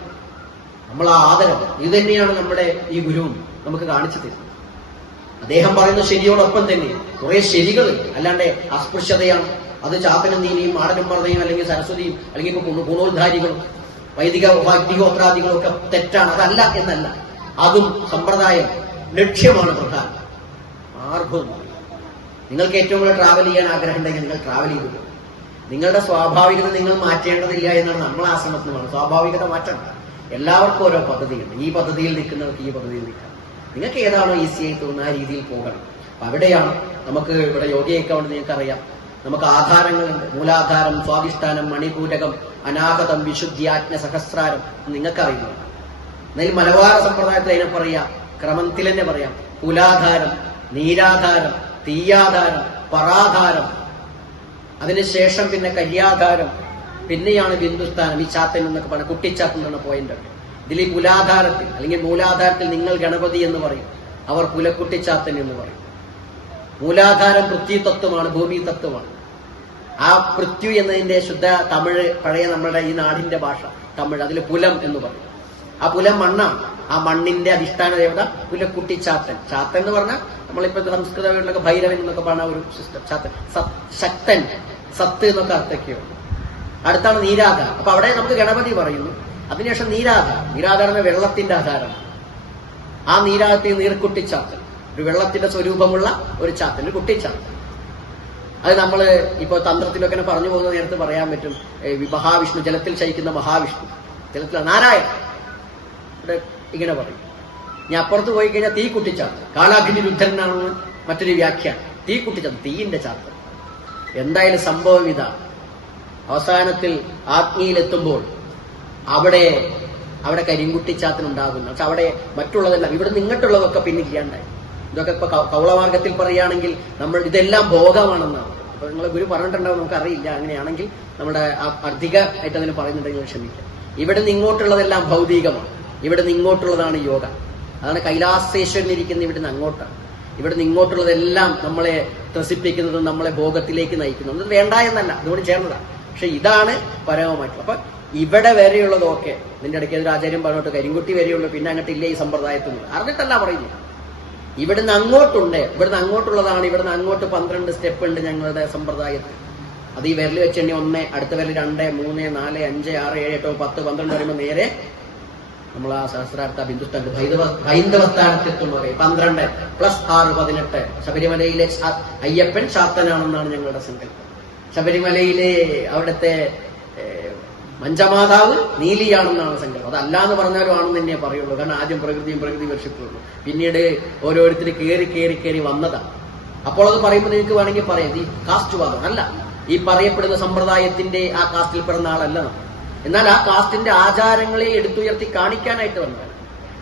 നമ്മൾ ആ ആദരം ഇത് തന്നെയാണ് നമ്മുടെ ഈ ഗുരുവും നമുക്ക് കാണിച്ചു തരുന്നത്. അദ്ദേഹം പറയുന്ന ശരിയോടൊപ്പം തന്നെ കുറെ ശരികൾ, അല്ലാണ്ട് അസ്പൃശ്യതയാണ്. അത് ചാത്തനും നീലിയും മാടനും മറുതയും അല്ലെങ്കിൽ സരസ്വതിയും അല്ലെങ്കിൽ ഗുണോദ്ധാരികളും വൈദികോത്രാദികളും ഒക്കെ തെറ്റാണ്, അതല്ല എന്നല്ല. അതും സമ്പ്രദായം ലക്ഷ്യമാണ് പ്രധാനം. മാർഗവും. നിങ്ങൾക്ക് ഏറ്റവും കൂടുതൽ ട്രാവൽ ചെയ്യാൻ ആഗ്രഹം ഉണ്ടെങ്കിൽ നിങ്ങൾ ട്രാവൽ ചെയ്തു. നിങ്ങളുടെ സ്വാഭാവികത നിങ്ങൾ മാറ്റേണ്ടതില്ല എന്നാണ് നമ്മൾ ആശ്രമത്തിന് പറയുന്നത്. സ്വാഭാവികത മാറ്റണ്ട. എല്ലാവർക്കും ഓരോ പദ്ധതിയുണ്ട്. ഈ പദ്ധതിയിൽ നിൽക്കുന്നവർക്ക് ഈ പദ്ധതിയിൽ നിൽക്കാം. നിങ്ങൾക്ക് ഏതാണോ ഈസിയായി തോന്നുന്ന ആ രീതിയിൽ പോകണം. അപ്പൊ അവിടെയാണ് നമുക്ക് ഇവിടെ യോഗയൊക്കെ ഉണ്ട്. നിങ്ങൾക്കറിയാം, നമുക്ക് ആധാരങ്ങളുണ്ട്. മൂലാധാരം, സ്വാധിഷ്ഠാനം, മണിപൂരകം, അനാഗതം, വിശുദ്ധി, ആജ്ഞ, സഹസ്രാരം. നിങ്ങൾക്കറിയില്ല. എന്നാൽ മലബാർ സമ്പ്രദായത്തിൽ അതിനെ പറയാം, ക്രമത്തിൽ തന്നെ പറയാം. കുലാധാരം, നീരാധാരം, തീയാധാരം, പറാധാരം, അതിനുശേഷം പിന്നെ കല്യാധാരം, പിന്നെയാണ് ബിന്ദുസ്ഥാനം. ഈ ചാത്തൻ എന്നൊക്കെ പറഞ്ഞ കുട്ടിച്ചാത്തൻ എന്ന പോയിന്റ്. ഇതിൽ ഈ കുലാധാരത്തിൽ അല്ലെങ്കിൽ മൂലാധാരത്തിൽ നിങ്ങൾ ഗണപതി എന്ന് പറയും, അവർ കുലക്കുട്ടിച്ചാത്തൻ എന്ന് പറയും. മൂലാധാരം പൃഥ്വി തത്വമാണ്, ഭൂമി തത്വമാണ്. ആ പൃഥ്വി എന്നതിന്റെ ശുദ്ധ തമിഴ്, പഴയ നമ്മുടെ ഈ നാടിന്റെ ഭാഷ തമിഴ്, അതിൽ പുലം എന്ന് പറയും. ആ പുലം മണ്ണാണ്. ആ മണ്ണിന്റെ അധിഷ്ഠാന ദേവത പുലക്കുട്ടി ചാത്തൻ. ചാത്തൻ എന്ന് പറഞ്ഞാൽ നമ്മളിപ്പോ സംസ്കൃത വീട്ടിലൊക്കെ ഭൈരവൻ എന്നൊക്കെ പറഞ്ഞ ഒരു സിസ്റ്റം. ചാത്തൻ ശക്തൻ, സത്ത് എന്നൊക്കെ അർത്ഥയ്ക്കുണ്ട്. അടുത്താണ് നീരാധ. അപ്പൊ അവിടെ നമുക്ക് ഗണപതി പറയുന്നു. അതിനുശേഷം നീരാധ. നീരാധ എന്ന വെള്ളത്തിന്റെ ആധാരം. ആ നീരാധത്തെ നീർക്കുട്ടിച്ചാത്തൻ, ഒരു വെള്ളത്തിന്റെ സ്വരൂപമുള്ള ഒരു ചാത്തൻ, ഒരു കുട്ടിച്ചാത്തൻ. അത് നമ്മൾ ഇപ്പൊ തന്ത്രത്തിലൊക്കെ പറഞ്ഞു പോകുന്ന നേരത്ത് പറയാൻ പറ്റും. മഹാവിഷ്ണു, ജലത്തിൽ ശയിക്കുന്ന മഹാവിഷ്ണു, ജലത്തിൽ നാരായണൻ, ഇവിടെ ഇങ്ങനെ പറയും. ഇനി അപ്പുറത്ത് പോയി കഴിഞ്ഞാൽ തീ കുട്ടിച്ചാത്തൻ, കാലാഗ്നി രുദ്രനാണെന്ന് മറ്റൊരു വ്യാഖ്യാനം. തീ കുട്ടിച്ചാത്തൻ, തീയിന്റെ ചാത്തൻ. എന്തായാലും സംഭവം ഇതാണ്. അവസാനത്തിൽ ആഗ്നിയിലെത്തുമ്പോൾ അവിടെ കരിങ്കുട്ടിച്ചാത്തൻ ഉണ്ടാകുന്നു. പക്ഷെ അവിടെ മറ്റുള്ളതെല്ലാം ഇവിടെ ഇങ്ങോട്ടുള്ളതൊക്കെ പിന്നെ ഇല്ലാണ്ടായി. ഇതൊക്കെ ഇപ്പൊ കൗളമാർഗത്തിൽ പറയുകയാണെങ്കിൽ നമ്മൾ ഇതെല്ലാം ഭോഗമാണെന്നാണ്. അപ്പൊ നിങ്ങളെ ഗുരു പറഞ്ഞിട്ടുണ്ടാവും, നമുക്കറിയില്ല. അങ്ങനെയാണെങ്കിൽ നമ്മുടെ അധികമായിട്ട് അതിന് പറയുന്നുണ്ടെങ്കിൽ ക്ഷമിക്കാം. ഇവിടെ നിന്ന് ഇങ്ങോട്ടുള്ളതെല്ലാം ഭൗതികമാണ്, ഇവിടെ നിന്ന് ഇങ്ങോട്ടുള്ളതാണ് യോഗ. അതാണ് കൈലാസേശ്വരൻ ഇരിക്കുന്നത് ഇവിടുന്ന് അങ്ങോട്ടാണ്. ഇവിടെ നിന്ന് ഇങ്ങോട്ടുള്ളതെല്ലാം നമ്മളെ ത്രസിപ്പിക്കുന്നതും നമ്മളെ ഭോഗത്തിലേക്ക് നയിക്കുന്നതും. അത് വേണ്ട എന്നല്ല, അതുകൊണ്ട് ചേർന്നതാണ്. പക്ഷെ ഇതാണ് പരമമായിട്ടും. അപ്പൊ ഇവിടെ വരെയുള്ളതൊക്കെ നിന്റെ ഇടയ്ക്ക് ഒരു ആചാര്യം പറഞ്ഞോട്ട് കരിങ്കുട്ടി വരെയുള്ളൂ, പിന്നെ അങ്ങോട്ടില്ല ഈ സമ്പ്രദായത്തിൽ. അറിഞ്ഞിട്ടല്ല പറയുന്നത്. ഇവിടുന്ന് അങ്ങോട്ടുണ്ട്, ഇവിടുന്ന് അങ്ങോട്ടുള്ളതാണ്. ഇവിടുന്ന് അങ്ങോട്ട് 12 സ്റ്റെപ്പ് ഉണ്ട് ഞങ്ങളുടെ സമ്പ്രദായത്തിൽ. അത് ഈ വിരൽ വെച്ചെണ്ണി 1, അടുത്ത വിരൽ 2, 3, 4, 5, 6, 7, 8, 10, 12 പറയുമ്പോൾ നേരെ നമ്മൾ ആ സഹസ്രാർത്ഥ ബിന്ദുസ്ഥാനത്ത് ഹൈന്ദവസ്ഥാനത്തെത്തുമ്പോൾ 12 + 6 18. ശബരിമലയിലെ അയ്യപ്പൻ ശാത്തനാണെന്നാണ് ഞങ്ങളുടെ സങ്കല്പം. ശബരിമലയിലെ അവിടുത്തെ മഞ്ചമാതാവ് നീലിയാണെന്നാണ് സങ്കല്പം. അതല്ല എന്ന് പറഞ്ഞാലും ആണെന്ന് തന്നെ പറയുള്ളൂ. കാരണം ആദ്യം പ്രകൃതി വർഷിപ്പുള്ളൂ, പിന്നീട് ഓരോരുത്തർ കയറി വന്നതാണ്. അപ്പോൾ അത് പറയുമ്പോൾ നിങ്ങൾക്ക് വേണമെങ്കിൽ പറയാം ഈ കാസ്റ്റ് വാദം അല്ല. ഈ പറയപ്പെടുന്ന സമ്പ്രദായത്തിന്റെ ആ കാസ്റ്റിൽ പിറന്ന ആളല്ല നമ്മൾ. എന്നാൽ ആ കാസ്റ്റിന്റെ ആചാരങ്ങളെ എടുത്തുയർത്തി കാണിക്കാനായിട്ട് വന്നതാണ്.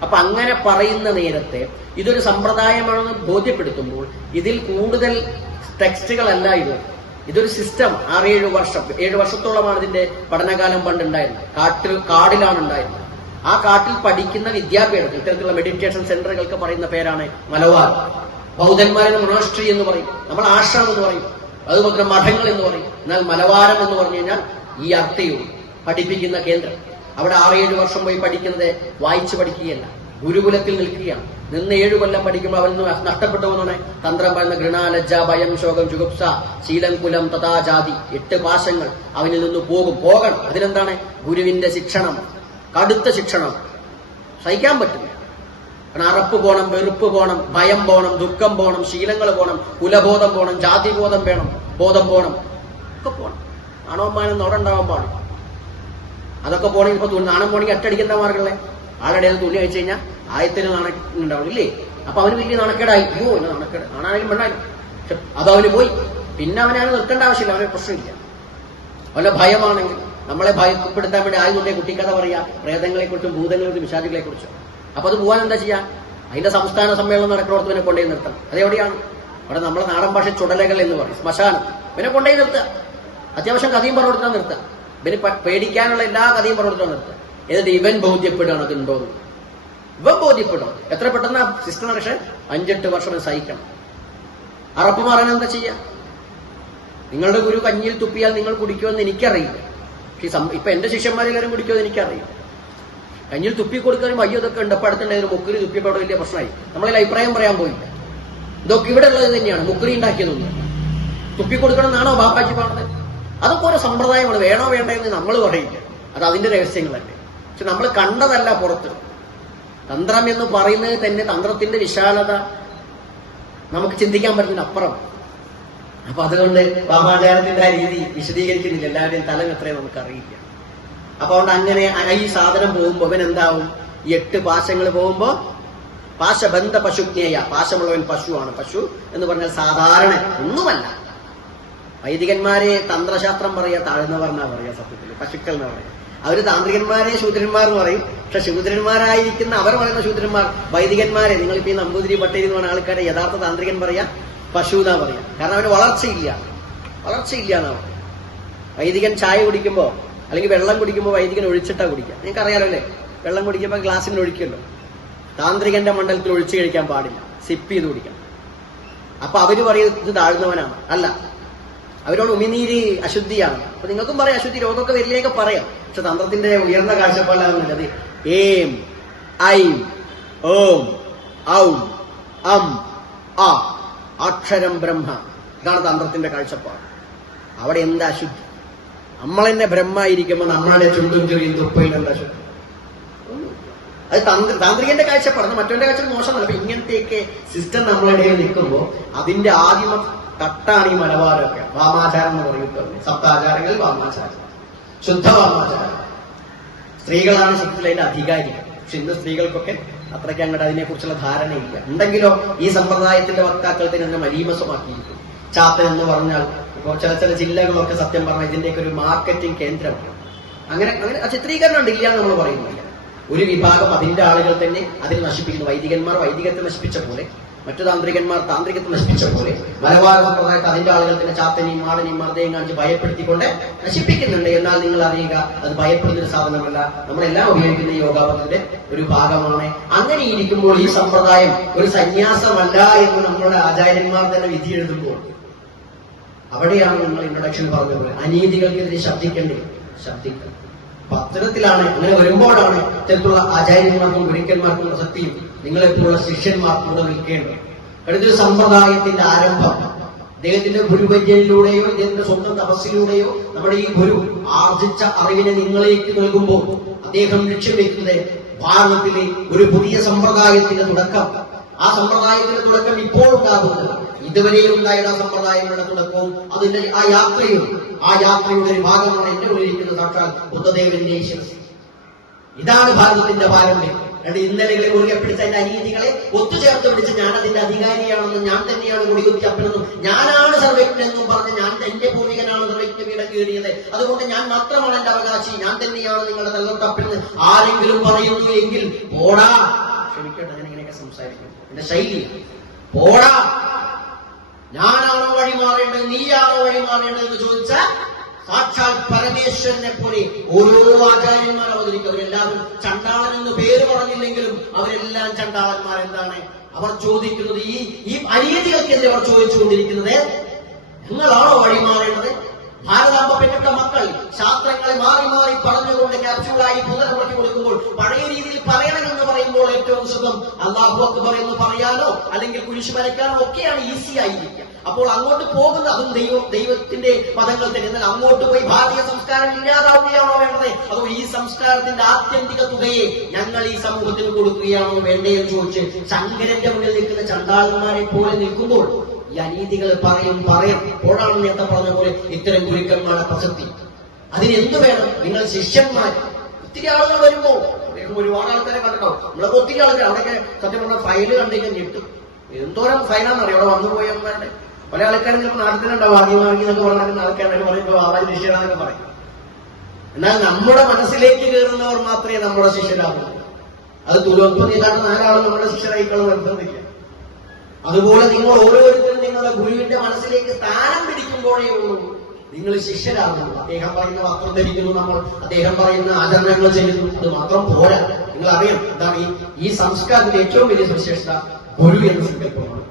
അപ്പൊ അങ്ങനെ പറയുന്ന നേരത്തെ ഇതൊരു സമ്പ്രദായമാണെന്ന് ബോധ്യപ്പെടുത്തുമ്പോൾ ഇതിൽ കൂടുതൽ ടെക്സ്റ്റുകളല്ല ഇതൊരു സിസ്റ്റം. 6-7 വർഷം 7 വർഷത്തോളമാണ് ഇതിന്റെ പഠനകാലം പണ്ടുണ്ടായിരുന്നത്. കാടിലാണ് ഉണ്ടായിരുന്നത്. ആ കാട്ടിൽ പഠിക്കുന്ന വിദ്യാപീഠത്തിൽ ഇത്തരത്തിലുള്ള മെഡിറ്റേഷൻ സെന്ററുകൾക്ക് പറയുന്ന പേരാണ് മലബാർ. ബൗദ്ധന്മാരെന്ന് മൊണാസ്ട്രി എന്ന് പറയും, നമ്മൾ ആശ്രമം എന്ന് പറയും, അതുപോലെ മഠങ്ങൾ എന്ന് പറയും. എന്നാൽ മലബാരം എന്ന് പറഞ്ഞു കഴിഞ്ഞാൽ ഈ അർത്ഥയും പഠിപ്പിക്കുന്ന കേന്ദ്രം. അവിടെ 6-7 വർഷം പോയി പഠിക്കുന്നത് വായിച്ചു പഠിക്കുകയല്ല, ഗുരുകുലത്തിൽ നിൽക്കുകയാണ്. നിന്ന് 7 കൊല്ലം പഠിക്കുമ്പോൾ അവൻ നഷ്ടപ്പെട്ടു പോകുന്നതാണ് തന്ത്രം പറയുന്ന ഘൃണ, ലജ്ജ, ഭയം, ശോകം, ജുഗുപ്സ, ശീലം, കുലം, തഥാ ജാതി. 8 പാശങ്ങൾ അവനിൽ നിന്ന് പോകണം. അതിനെന്താണ്? ഗുരുവിന്റെ ശിക്ഷണം, കടുത്ത ശിക്ഷണം. സഹിക്കാൻ പറ്റില്ല. കാരണം അറപ്പ് പോണം, വെറുപ്പ് പോണം, ഭയം പോണം, ദുഃഖം പോണം, ശീലങ്ങൾ പോണം, കുലബോധം പോണം, ജാതിബോധം വേണം, ബോധം പോണം, ഒക്കെ പോണം. നാണവന്മാരും നോടുണ്ടാവാൻ പാടില്ല. അതൊക്കെ പോണെങ്കിൽ ഇപ്പൊ നാണം പോണെങ്കിൽ അറ്റടിക്കുന്ന മാർഗങ്ങളെ ആളുടെ തുണി കഴിച്ചു കഴിഞ്ഞാൽ ആയത്തിന് നാണക്കുണ്ടാവും ഇല്ലേ? അപ്പൊ അവന് വലിയ നാണക്കേടായി. അയ്യോ എന്നെ നാണക്കേട്, നാണായാലും വേണ്ടായിരുന്നു. പക്ഷെ അതവന് പോയി. പിന്നെ അവനെ നിർത്തേണ്ട ആവശ്യമില്ല, അവന് പ്രശ്നമില്ല. അവന്റെ ഭയമാണെങ്കിൽ നമ്മളെ ഭയപ്പെടുത്താൻ വേണ്ടി ആയതുകൊണ്ടേ കുട്ടിക്കഥ പറയാ, പ്രേതങ്ങളെ കുറിച്ചും ഭൂതങ്ങളെ കുറിച്ചും വിശാദികളെ കുറിച്ചും. അപ്പൊ അത് പോകാൻ എന്താ ചെയ്യാ? അതിന്റെ സംസ്ഥാന സമ്മേളനം നടക്കുന്നിടത്ത് ഇവനെ കൊണ്ടുപോയി നിർത്തണം. അതെവിടെയാണ്? അവിടെ നമ്മളെ നാടൻ ഭാഷ ചുടലകൾ എന്ന് പറയും, ശ്മശാനം. ഇവനെ കൊണ്ടുപോയി നിർത്തുക. അത്യാവശ്യം കഥയും പറഞ്ഞു കൊടുത്താൽ നിർത്തുക. ഇവന് പേടിക്കാനുള്ള എല്ലാ കഥയും പറഞ്ഞു കൊടുത്താൽ നിർത്തുക. എന്നിട്ട് ഇവൻ ബോധ്യപ്പെടുകയാണ് അതുണ്ടോന്ന്. ഇവൻ ബോധ്യപ്പെടും. എത്ര പെട്ടെന്ന് സിസ്റ്റർ പക്ഷെ 5-8 വർഷം സഹിക്കണം. അറപ്പ് മാറാൻ എന്താ ചെയ്യാ? നിങ്ങളുടെ ഗുരു കഞ്ഞിയിൽ തുപ്പിയാൽ നിങ്ങൾ കുടിക്കുമെന്ന് എനിക്കറിയില്ല. ഇപ്പൊ എന്റെ ശിഷ്യന്മാരെല്ലാവരും കുടിക്കുമെന്ന് എനിക്കറിയില്ല. കഞ്ഞിയിൽ തുപ്പി കൊടുക്കാനും അയ്യോ ഇതൊക്കെ ഉണ്ട്. അപ്പൊ അടുത്തുണ്ടായ ഒരു മുക്കുരി തുപ്പിയപ്പോൾ വലിയ പ്രശ്നമായി. നമ്മളതിൽ അഭിപ്രായം പറയാൻ പോയില്ല. ഇതൊക്കെ ഇവിടെ ഉള്ളത് തന്നെയാണ്, മുക്കുരി ഉണ്ടാക്കിയതൊന്നും. തുപ്പിക്കൊടുക്കണം എന്നാണോ ബാപ്പാജി പറഞ്ഞത്? അതൊക്കെ ഓരോ സമ്പ്രദായമാണ്. വേണോ വേണ്ട എന്ന് നമ്മൾ പറയില്ല. അത് അതിന്റെ രഹസ്യങ്ങളല്ലേ. പക്ഷെ നമ്മൾ കണ്ടതല്ല പുറത്ത്. തന്ത്രം എന്ന് പറയുന്നത് തന്നെ തന്ത്രത്തിന്റെ വിശാലത നമുക്ക് ചിന്തിക്കാൻ പറ്റുന്ന അപ്പുറം. അപ്പൊ അതുകൊണ്ട് വാമാചാരത്തിന്റെ ആ രീതി വിശദീകരിക്കുന്നില്ല. എല്ലാവരുടെയും തലം എത്രയും നമുക്കറിയില്ല. അപ്പൊ അതുകൊണ്ട് അങ്ങനെ ഈ സാധനം പോകുമ്പോ അവൻ എന്താവും? 8 പാശങ്ങൾ പോകുമ്പോ പാശബന്ധ പശുജ്ഞേയ, പാശമുള്ളവൻ പശുവാണ്. പശു എന്ന് പറഞ്ഞാൽ സാധാരണ ഒന്നുമല്ല. വൈദികന്മാരെ തന്ത്രശാസ്ത്രം പറയാ, താഴ്ന്നവർന്നാ പറയാ, സത്യത്തിൽ പശുക്കൾ എന്ന് പറയാം. അവര് താന്ത്രികന്മാരെ ശൂദ്രന്മാർ എന്ന് പറയും. പക്ഷെ ശൂദ്രന്മാരായിരിക്കുന്ന അവർ പറയുന്ന ശൂദ്രന്മാർ വൈദികന്മാരെ, നിങ്ങളിപ്പോ ഈ നമ്പൂതിരി പട്ടേരി എന്ന് പറഞ്ഞ ആൾക്കാരെ യഥാർത്ഥ താന്ത്രികൻ പറയാ പശു എന്നാ പറയാ. കാരണം അവന് വളർച്ചയില്ല എന്നാ പറയാം. വൈദികൻ ചായ കുടിക്കുമ്പോ അല്ലെങ്കിൽ വെള്ളം കുടിക്കുമ്പോൾ വൈദികൻ ഒഴിച്ചിട്ടാ കുടിക്കുക. നിങ്ങൾക്ക് അറിയാലോ അല്ലേ? വെള്ളം കുടിക്കുമ്പോൾ ഗ്ലാസ്സിൽ ഒഴിക്കുമല്ലോ. താന്ത്രികന്റെ മണ്ഡലത്തിൽ ഒഴിച്ചു കഴിക്കാൻ പാടില്ല, സിപ്പ് ചെയ്ത് കുടിക്കണം. അപ്പൊ അവര് പറയുന്നത് ഇത് താഴ്ന്നവനാണ്. അല്ല, അവരോട് ഉമിനീര് അശുദ്ധിയാണ്. അപ്പൊ നിങ്ങൾക്കും പറയാം അശുദ്ധി, രോഗമൊക്കെ വരില്ലേക്ക് പറയാം. പക്ഷെ തന്ത്രത്തിന്റെ ഉയർന്ന കാഴ്ചപ്പാടാകുന്നില്ല. അത് ഏം ഐം ഓം ഔം അം ആ അക്ഷരം ബ്രഹ്മ. ഇതാണ് തന്ത്രത്തിന്റെ കാഴ്ചപ്പാട്. അവിടെ എന്താ അശുദ്ധി? നമ്മൾ തന്നെ ബ്രഹ്മായിരിക്കുമ്പോ നമ്മളുടെ ചുണ്ടും ചെറിയും തുപ്പയിൽ എന്താ ശുദ്ധി? അത് താന്ത്രികന്റെ കാഴ്ചപ്പാട്. മറ്റവന്റെ കാഴ്ച മോശമല്ല. അപ്പൊ ഇങ്ങനത്തെയൊക്കെ സിസ്റ്റം നമ്മളിടയിൽ നിൽക്കുമ്പോൾ അതിന്റെ ആദിമ തട്ടാണ് ഈ മലബാറൊക്കെ. വാമാചാരം എന്ന് പറയുന്നത് സപ്താചാരങ്ങളിൽ വാമാചാരം, ശുദ്ധ വാമാചാരം. സ്ത്രീകളാണ് ശരിക്കും അതിന്റെ അധികാരികൾ. പക്ഷെ ഇന്ന് സ്ത്രീകൾക്കൊക്കെ അത്രയ്ക്ക് അങ്ങോട്ട് അതിനെക്കുറിച്ചുള്ള ധാരണയില്ല. ഉണ്ടെങ്കിലോ ഈ സമ്പ്രദായത്തിന്റെ വക്താക്കൾ തന്നെ മലീമസമാക്കിയിരിക്കും. ചാത്തൻ എന്ന് പറഞ്ഞാൽ ഇപ്പോൾ ചില ജില്ലകളൊക്കെ സത്യം പറഞ്ഞാൽ ഇതിന്റെയൊക്കെ ഒരു മാർക്കറ്റിംഗ് കേന്ദ്രമാണ്. അങ്ങനെ ചിത്രീകരണം ഉണ്ട്, ഇല്ല എന്ന് നമ്മൾ പറയുന്നില്ല. ഒരു വിഭാഗം അതിന്റെ ആളുകൾ തന്നെ അതിൽ നശിപ്പിക്കുന്നു. വൈദികന്മാർ വൈദികത്തെ നശിപ്പിച്ച പോലെ, മറ്റു താന്ത്രികന്മാർ താന്ത്രികത്തെ നശിപ്പിച്ച പോലെ മലബാർ സമ്പ്രദായത്തെ അതിന്റെ ആളുകൾ തന്നെ ചാത്തനെയും മാടനെയും മർദ്ദയും കാണിച്ച് ഭയപ്പെടുത്തിക്കൊണ്ട് നശിപ്പിക്കുന്നുണ്ട്. എന്നാൽ നിങ്ങൾ അറിയുക, അത് ഭയപ്പെടുന്നൊരു സാധനമല്ല. നമ്മളെല്ലാം ഉപയോഗിക്കുന്ന ഈ യോഗാപത്തിന്റെ ഒരു ഭാഗമാണ്. അങ്ങനെ ഇരിക്കുമ്പോൾ ഈ സമ്പ്രദായം ഒരു സന്യാസമല്ല എന്ന് നമ്മളുടെ ആചാര്യന്മാർ തന്നെ വിധി എഴുതുമ്പോൾ അവിടെയാണ് നിങ്ങൾ ഇൻട്രൊഡക്ഷൻ പറഞ്ഞത്. അനീതികൾക്കെതിരെ ശബ്ദിക്കുക. പത്രത്തിലാണ്. അങ്ങനെ വരുമ്പോഴാണ് ഇത്തരത്തിലുള്ള ആചാര്യന്മാർക്കും ഗുരുക്കന്മാർക്കും പ്രസക്തിയും നിങ്ങളെപ്പോലുള്ള ശിഷ്യന്മാർ കൂടെ നിൽക്കേണ്ടത്. അടുത്തൊരു സമ്പ്രദായത്തിന്റെ ആരംഭം അദ്ദേഹത്തിന്റെ ഗുരുവര്യയിലൂടെയോ ഇദ്ദേഹത്തിന്റെ സ്വന്തം തപസ്സിലൂടെയോ നമ്മുടെ ഈ ഗുരു ആർജിച്ച അറിവിനെ നിങ്ങളേക്ക് നൽകുമ്പോൾ അദ്ദേഹം ലക്ഷ്യം വെക്കുന്നത് ഭാരതത്തിലെ ഒരു പുതിയ സമ്പ്രദായത്തിന്റെ തുടക്കം. ആ സമ്പ്രദായത്തിന്റെ തുടക്കം ഇപ്പോൾ ഉണ്ടാകുന്നത് ഇതുവരെയും ഉണ്ടായിരുന്ന സമ്പ്രദായങ്ങളുടെ തുടക്കവും അതിന്റെ ആ യാത്രയുടെ ഒരു ഭാഗമാണ് എന്റെ ഉള്ളിരിക്കുന്ന സാക്ഷാൽ ബുദ്ധദേവന്റെ ശിരസ്. ഇതാണ് ഭാരതത്തിന്റെ പാരമ്പര്യം. രണ്ട് ഇന്നലകളെ മുറുകെ പിടിച്ച അതിന്റെ അനീതികളെ ഒത്തുചേർത്ത് പിടിച്ച് ഞാൻ അതിന്റെ അധികാരിയാണെന്നും ഞാൻ തന്നെയാണ് കൊടികുത്തിയപ്പനെന്നും ഞാനാണ് സർവജ്ഞനെന്നും പറഞ്ഞ് ഞാൻ എന്റെ പൂർവികനാണ് സർവജ്ഞ കീറിയത്, അതുകൊണ്ട് ഞാൻ മാത്രമാണ് എന്റെ അവകാശി, ഞാൻ തന്നെയാണ് നിങ്ങളുടെ തലതൊട്ടപ്പനെന്ന് ആരെങ്കിലും പറയുന്നു എങ്കിൽ പോടാ, ക്ഷമിക്കട്ടെ ഞാൻ ഇങ്ങനെയൊക്കെ സംസാരിക്കും, എന്റെ ശൈലി പോടാ, ഞാനാണോ വഴിമാറേണ്ടത് നീയാണോ വഴിമാറേണ്ടത് എന്ന് ചോദിച്ചാൽ സാക്ഷാൽ പരമേശ്വരനെ പോലെ ഓരോ ആചാര്യന്മാർ അവതരിക്കും. അവരെല്ലാവരും ചണ്ടാളൻ എന്ന് പേര് പറഞ്ഞില്ലെങ്കിലും അവരെല്ലാം ചണ്ടാളന്മാർ. എന്താണ് അവർ ചോദിക്കുന്നത്? ഈ അനീതികൾക്കെതിരെ അവർ ചോദിച്ചുകൊണ്ടിരിക്കുന്നത് നിങ്ങളാണോ വഴിമാറേണ്ടത്? ഭാരതാംബ പെറ്റ മക്കൾ ശാസ്ത്രങ്ങളെ മാറി മാറി പറഞ്ഞുകൊണ്ട് ക്യാപ്സ്യൂളായി പുനർമുറക്കി കൊടുക്കുമ്പോൾ പഴയ രീതിയിൽ പറയണമെന്ന് പറയുമ്പോൾ ഏറ്റവും സുഖം അല്ലാഹു അക്ബർ എന്ന് പറയാനോ അല്ലെങ്കിൽ കുരിശ് വരയ്ക്കാനോ ഒക്കെയാണ് ഈസി ആയിരിക്കുക. അപ്പോൾ അങ്ങോട്ട് പോകുന്നത് അതും ദൈവത്തിന്റെ പദങ്ങൾ തന്നെ. എന്നാൽ അങ്ങോട്ട് പോയി ഭാരതീയ സംസ്കാരം ഇല്ലാതാവുകയാണോ വേണ്ടത്, അതോ ഈ സംസ്കാരത്തിന്റെ ആത്യന്തിക തുകയെ ഞങ്ങൾ ഈ സമൂഹത്തിന് കൊടുക്കുകയാണോ വേണ്ടേ എന്ന് ചോദിച്ച് ശങ്കരന്റെ മുന്നിൽ നിൽക്കുന്ന ചണ്ടാളന്മാരെ പോലെ നിൽക്കുമ്പോൾ ഈ അനീതികൾ പറയും. അപ്പോഴാണ് നേരത്തെ പറഞ്ഞ പോലെ ഇത്തരം ഗുരുക്കന്മാരുടെ പ്രസക്തി. അതിനെന്ത് വേണം? നിങ്ങൾ ശിഷ്യന്മാർ. ഒത്തിരി ആളുകൾ വരുമ്പോ ഒരുപാട് ആൾക്കാരെ കണ്ടിട്ടുണ്ടാവും. നമ്മളൊക്കെ ഒത്തിരി ആൾക്കാർ അവിടെയൊക്കെ സത്യം പറഞ്ഞ ഫയല് കണ്ടിരിക്കാൻ ഞെട്ടും. എന്തോരം ഫയലാണെന്നറിയാം അവിടെ വന്നു പോയവന്മാരുടെ. പല ആൾക്കാരും ചിലപ്പോൾ നാട്ടിലുണ്ടാവും ആദ്യമാക്കി എന്നൊക്കെ പറഞ്ഞാൽ ആൾക്കാരെ പറയുമ്പോൾ ആവാൻ ശിഷ്യരാണെന്നൊക്കെ പറയും. എന്നാൽ നമ്മുടെ മനസ്സിലേക്ക് കയറുന്നവർ മാത്രമേ നമ്മുടെ ശിഷ്യരാകുള്ളൂ. അത് തുലോത്പം ചെയ്താണ്ട് 4 ആളും നമ്മുടെ ശിഷ്യരായിക്കളും നിർബന്ധിക്കുക. അതുപോലെ നിങ്ങൾ ഓരോരുത്തരും നിങ്ങളുടെ ഗുരുവിന്റെ മനസ്സിലേക്ക് സ്ഥാനം പിടിക്കുമ്പോഴേ ഉള്ളൂ നിങ്ങൾ ശിഷ്യരാകുന്നു. അദ്ദേഹം പറയുന്ന വസ്ത്രം ധരിക്കുന്നു നമ്മൾ, അദ്ദേഹം പറയുന്ന ആചരണങ്ങൾ ചെയ്യുന്നു, അത് മാത്രം പോരാ. നിങ്ങൾ അറിയാം എന്താണ് ഈ സംസ്കാരത്തിന്റെ ഏറ്റവും വലിയ സവിശേഷത? ഗുരു എന്ന സങ്കല്പമാണ്.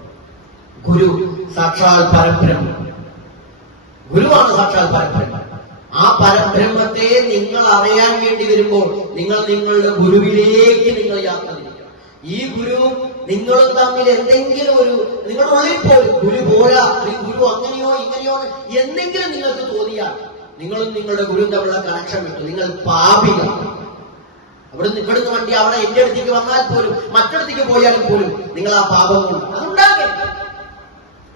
ഗുരു സാക്ഷാൽ പരബ്രഹ്മ, ഗുരുവാണ് സാക്ഷാൽ പരബ്രഹ്മ. ആ പരബ്രഹ്മത്തെ നിങ്ങൾ അറിയാൻ വേണ്ടി വരുമ്പോൾ നിങ്ങൾ നിങ്ങളുടെ ഗുരുവിലേക്ക് നിങ്ങൾ യാത്ര ചെയ്യുക. ഈ ഗുരുവും നിങ്ങളും തമ്മിൽ എന്തെങ്കിലും നിങ്ങളുടെ ഉള്ളിൽ പോലും ഗുരു പോരാ, ഗുരു അങ്ങനെയോ ഇങ്ങനെയോ എന്തെങ്കിലും നിങ്ങൾക്ക് തോന്നിയാൽ നിങ്ങളും നിങ്ങളുടെ ഗുരുവും തമ്മിലുള്ള കണക്ഷൻ കിട്ടും. നിങ്ങൾ പാപികളാണ്. ഇവിടുന്ന് വണ്ടി അവിടെ എന്റെ അടുത്തേക്ക് വന്നാൽ പോലും മറ്റടുത്തേക്ക് പോയാലും പോലും നിങ്ങൾ ആ പാപം കൊണ്ട് അതുണ്ടാകരുത്.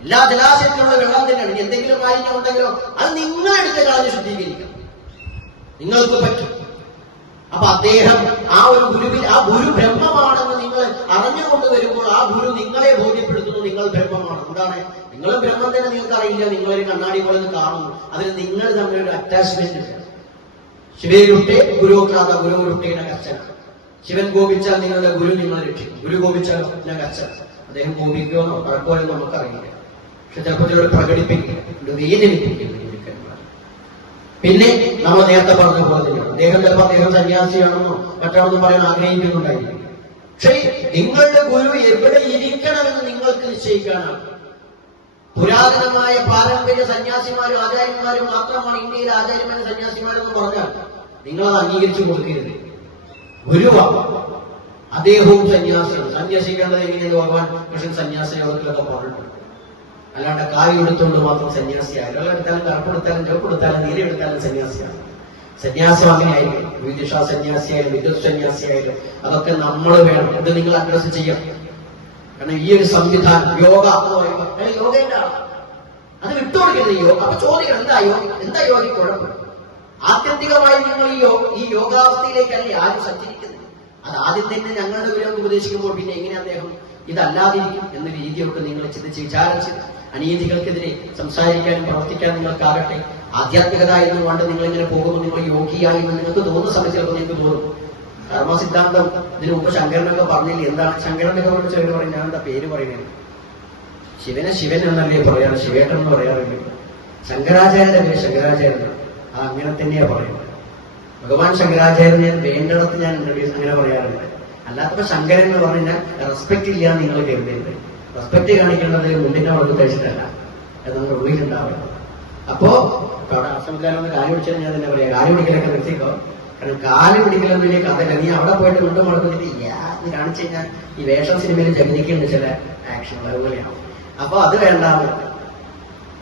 എല്ലാ ജലാശയത്തിലുള്ള വെള്ളം തന്നെയാണ്. എന്തെങ്കിലും മാലിന്യം ഉണ്ടെങ്കിലോ അത് നിങ്ങളെടുത്ത് കളഞ്ഞ് ശുദ്ധീകരിക്കണം. നിങ്ങൾക്ക് പറ്റും. അപ്പൊ അദ്ദേഹം ആ ഒരു ഗുരുവിൽ ആ ഗുരു ബ്രഹ്മമാണെന്ന് നിങ്ങൾ അറിഞ്ഞുകൊണ്ട് വരുമ്പോൾ ആ ഗുരു നിങ്ങളെ ബോധ്യപ്പെടുത്തുന്നു നിങ്ങൾ ബ്രഹ്മമാണ്. എന്താണ് നിങ്ങൾ ബ്രഹ്മം തന്നെ നിങ്ങൾക്ക് അറിയില്ല. നിങ്ങളൊരു കണ്ണാടി പോലെ കാണുന്നു. അതിന് നിങ്ങൾ തമ്മിലൊരു അറ്റാച്ച്മെന്റ്. ശിവരുട്ടെ ഗുരുക്രാത ഗുരുരുട്ടേന കർച്ചന. ശിവൻ കോപിച്ചാൽ നിങ്ങളുടെ ഗുരു നിങ്ങളെ രക്ഷിക്കും. ഗുരു കോപിച്ചാൽ ഞാൻ കർച്ചന. അദ്ദേഹം കോപിക്കുമെന്നോ കുഴപ്പമെന്നോ നമുക്കറിയില്ല. പക്ഷെ ചിലപ്പോൾ ചിലർ പ്രകടിപ്പിക്കും, വേദനിപ്പിക്കും. പിന്നെ നമ്മൾ നേരത്തെ പറഞ്ഞ പോലെ തന്നെയാണ് അദ്ദേഹം ചിലപ്പോൾ അദ്ദേഹം സന്യാസിയാണെന്നോ മറ്റാണെന്നും പറയാൻ ആഗ്രഹിക്കുന്നുണ്ടായിരിക്കും. പക്ഷേ നിങ്ങളുടെ ഗുരു എവിടെ ഇരിക്കണമെന്ന് നിങ്ങൾക്ക് നിശ്ചയിക്കാനാണ്. പുരാതനമായ പാരമ്പര്യ സന്യാസിമാരും ആചാര്യന്മാരും മാത്രമാണ് ഇന്ത്യയിലെ ആചാര്യന്മാരും. സന്യാസിമാരെന്ന് പറഞ്ഞാൽ നിങ്ങളത് അംഗീകരിച്ചു കൊടുക്കരുത്. ഗുരുവാണ്. അദ്ദേഹവും സന്യാസിയാണ്. സന്യാസിക്കേണ്ടത് എങ്ങനെയെന്ന് ഭഗവാൻ കൃഷ്ണൻ സന്യാസ യോഗത്തിലൊക്കെ പറഞ്ഞിട്ടുണ്ട്. അല്ലാണ്ട് കായ് എടുത്തുകൊണ്ട് മാത്രം സന്യാസിയായാലും, വെള്ളം എടുത്താലും കറുപ്പെടുത്താലും ചെറുപ്പെടുത്താലും നീല എടുത്താലും സന്യാസിയാണ്. സന്യാസം അങ്ങനെയായിരിക്കും. വിദിഷ സന്യാസിയായാലും വിദ്യുത് സന്യാസിയായാലും അതൊക്കെ നമ്മൾ വേണം. ഇത് നിങ്ങൾ അഡ്രസ് ചെയ്യണം. കാരണം ഈ ഒരു സംവിധാനം യോഗ എന്ന് പറയുമ്പോൾ യോഗയുടെ ആളാണ്, അത് വിട്ടുകൊടുക്കരുത്. യോഗ അപ്പൊ ചോദിക്കണം, എന്താ യോഗ കുഴപ്പം? ആത്യന്തികമായി നിങ്ങൾ ഈ യോഗാവസ്ഥയിലേക്കല്ലേ ആരും സഞ്ചരിക്കുന്നത്? അത് ആദ്യം തന്നെ ഞങ്ങളുടെ ഗുരു ഉപദേശിക്കുമ്പോൾ പിന്നെ എങ്ങനെ അദ്ദേഹം ഇതല്ലാതിരിക്കും എന്ന രീതിയൊക്കെ നിങ്ങൾ ചിന്തിച്ച് വിചാരിച്ച് അനീതികൾക്കെതിരെ സംസാരിക്കാനും പ്രവർത്തിക്കാനും നിങ്ങൾക്കാകട്ടെ. ആധ്യാത്മികത എന്ന് കൊണ്ട് നിങ്ങൾ ഇങ്ങനെ പോകുമ്പോൾ നിങ്ങൾ യോഗിയായി എന്ന് നിങ്ങൾക്ക് തോന്നുന്ന സമയത്ത് ചിലപ്പോൾ നിങ്ങൾക്ക് തോന്നും. കർമ്മസിദ്ധാന്തം ഇതിനു മുമ്പ് ശങ്കരനൊക്കെ പറഞ്ഞില്ലേ? എന്താണ് ശങ്കരനൊക്കെ പറഞ്ഞ ചെറിയ പറയും, ഞാൻ എന്താ പേര് പറയുന്നത്? ശിവനെ ശിവൻ എന്നല്ലേ പറയാറ്, ശിവേട്ടൻ എന്ന് പറയാറില്ല. ശങ്കരാചാര്യന്റെ പേര് ശങ്കരാചാര്യൻ, അങ്ങനെ തന്നെയാ പറയുന്നത്. ഭഗവാൻ ശങ്കരാചാര്യൻ ഞാൻ വേണ്ടിടത്ത് ഞാൻ ഇൻട്രൊഡ്യൂസ് അങ്ങനെ പറയാറുണ്ട്. അല്ലാത്തപ്പോ ശങ്കരൻ എന്ന് പറഞ്ഞാൽ റെസ്പെക്ട് ഇല്ല നിങ്ങൾ കരുതരുത്. റെസ്പെക്ട് കാണിക്കേണ്ടത് മുണ്ടിന്റെ അവർക്ക് കഴിച്ചിട്ടല്ല, അത് നമ്മുടെ ഉള്ളിലുണ്ടാവുക. അപ്പോ അവിടെ ആശ്രമത്തിലൊന്ന് കാല് പിടിച്ചാൽ ഞാൻ തന്നെ പറയാം, കാല് പിടിക്കലൊക്കെ നിർത്തിക്കോ. കാരണം കാല് പിടിക്കലൊന്നും വലിയ കഥയില്ല. നീ അവിടെ പോയിട്ട് മുണ്ടും മുടക്കുന്നിട്ട് എന്ന് കാണിച്ചു കഴിഞ്ഞാൽ ഈ വേഷം സിനിമയിൽ ജഗതിക്കുണ്ട് ചില ആക്ഷനുകൾ, അതുപോലെയാണ്. അപ്പൊ അത് വേണ്ടാന്ന്.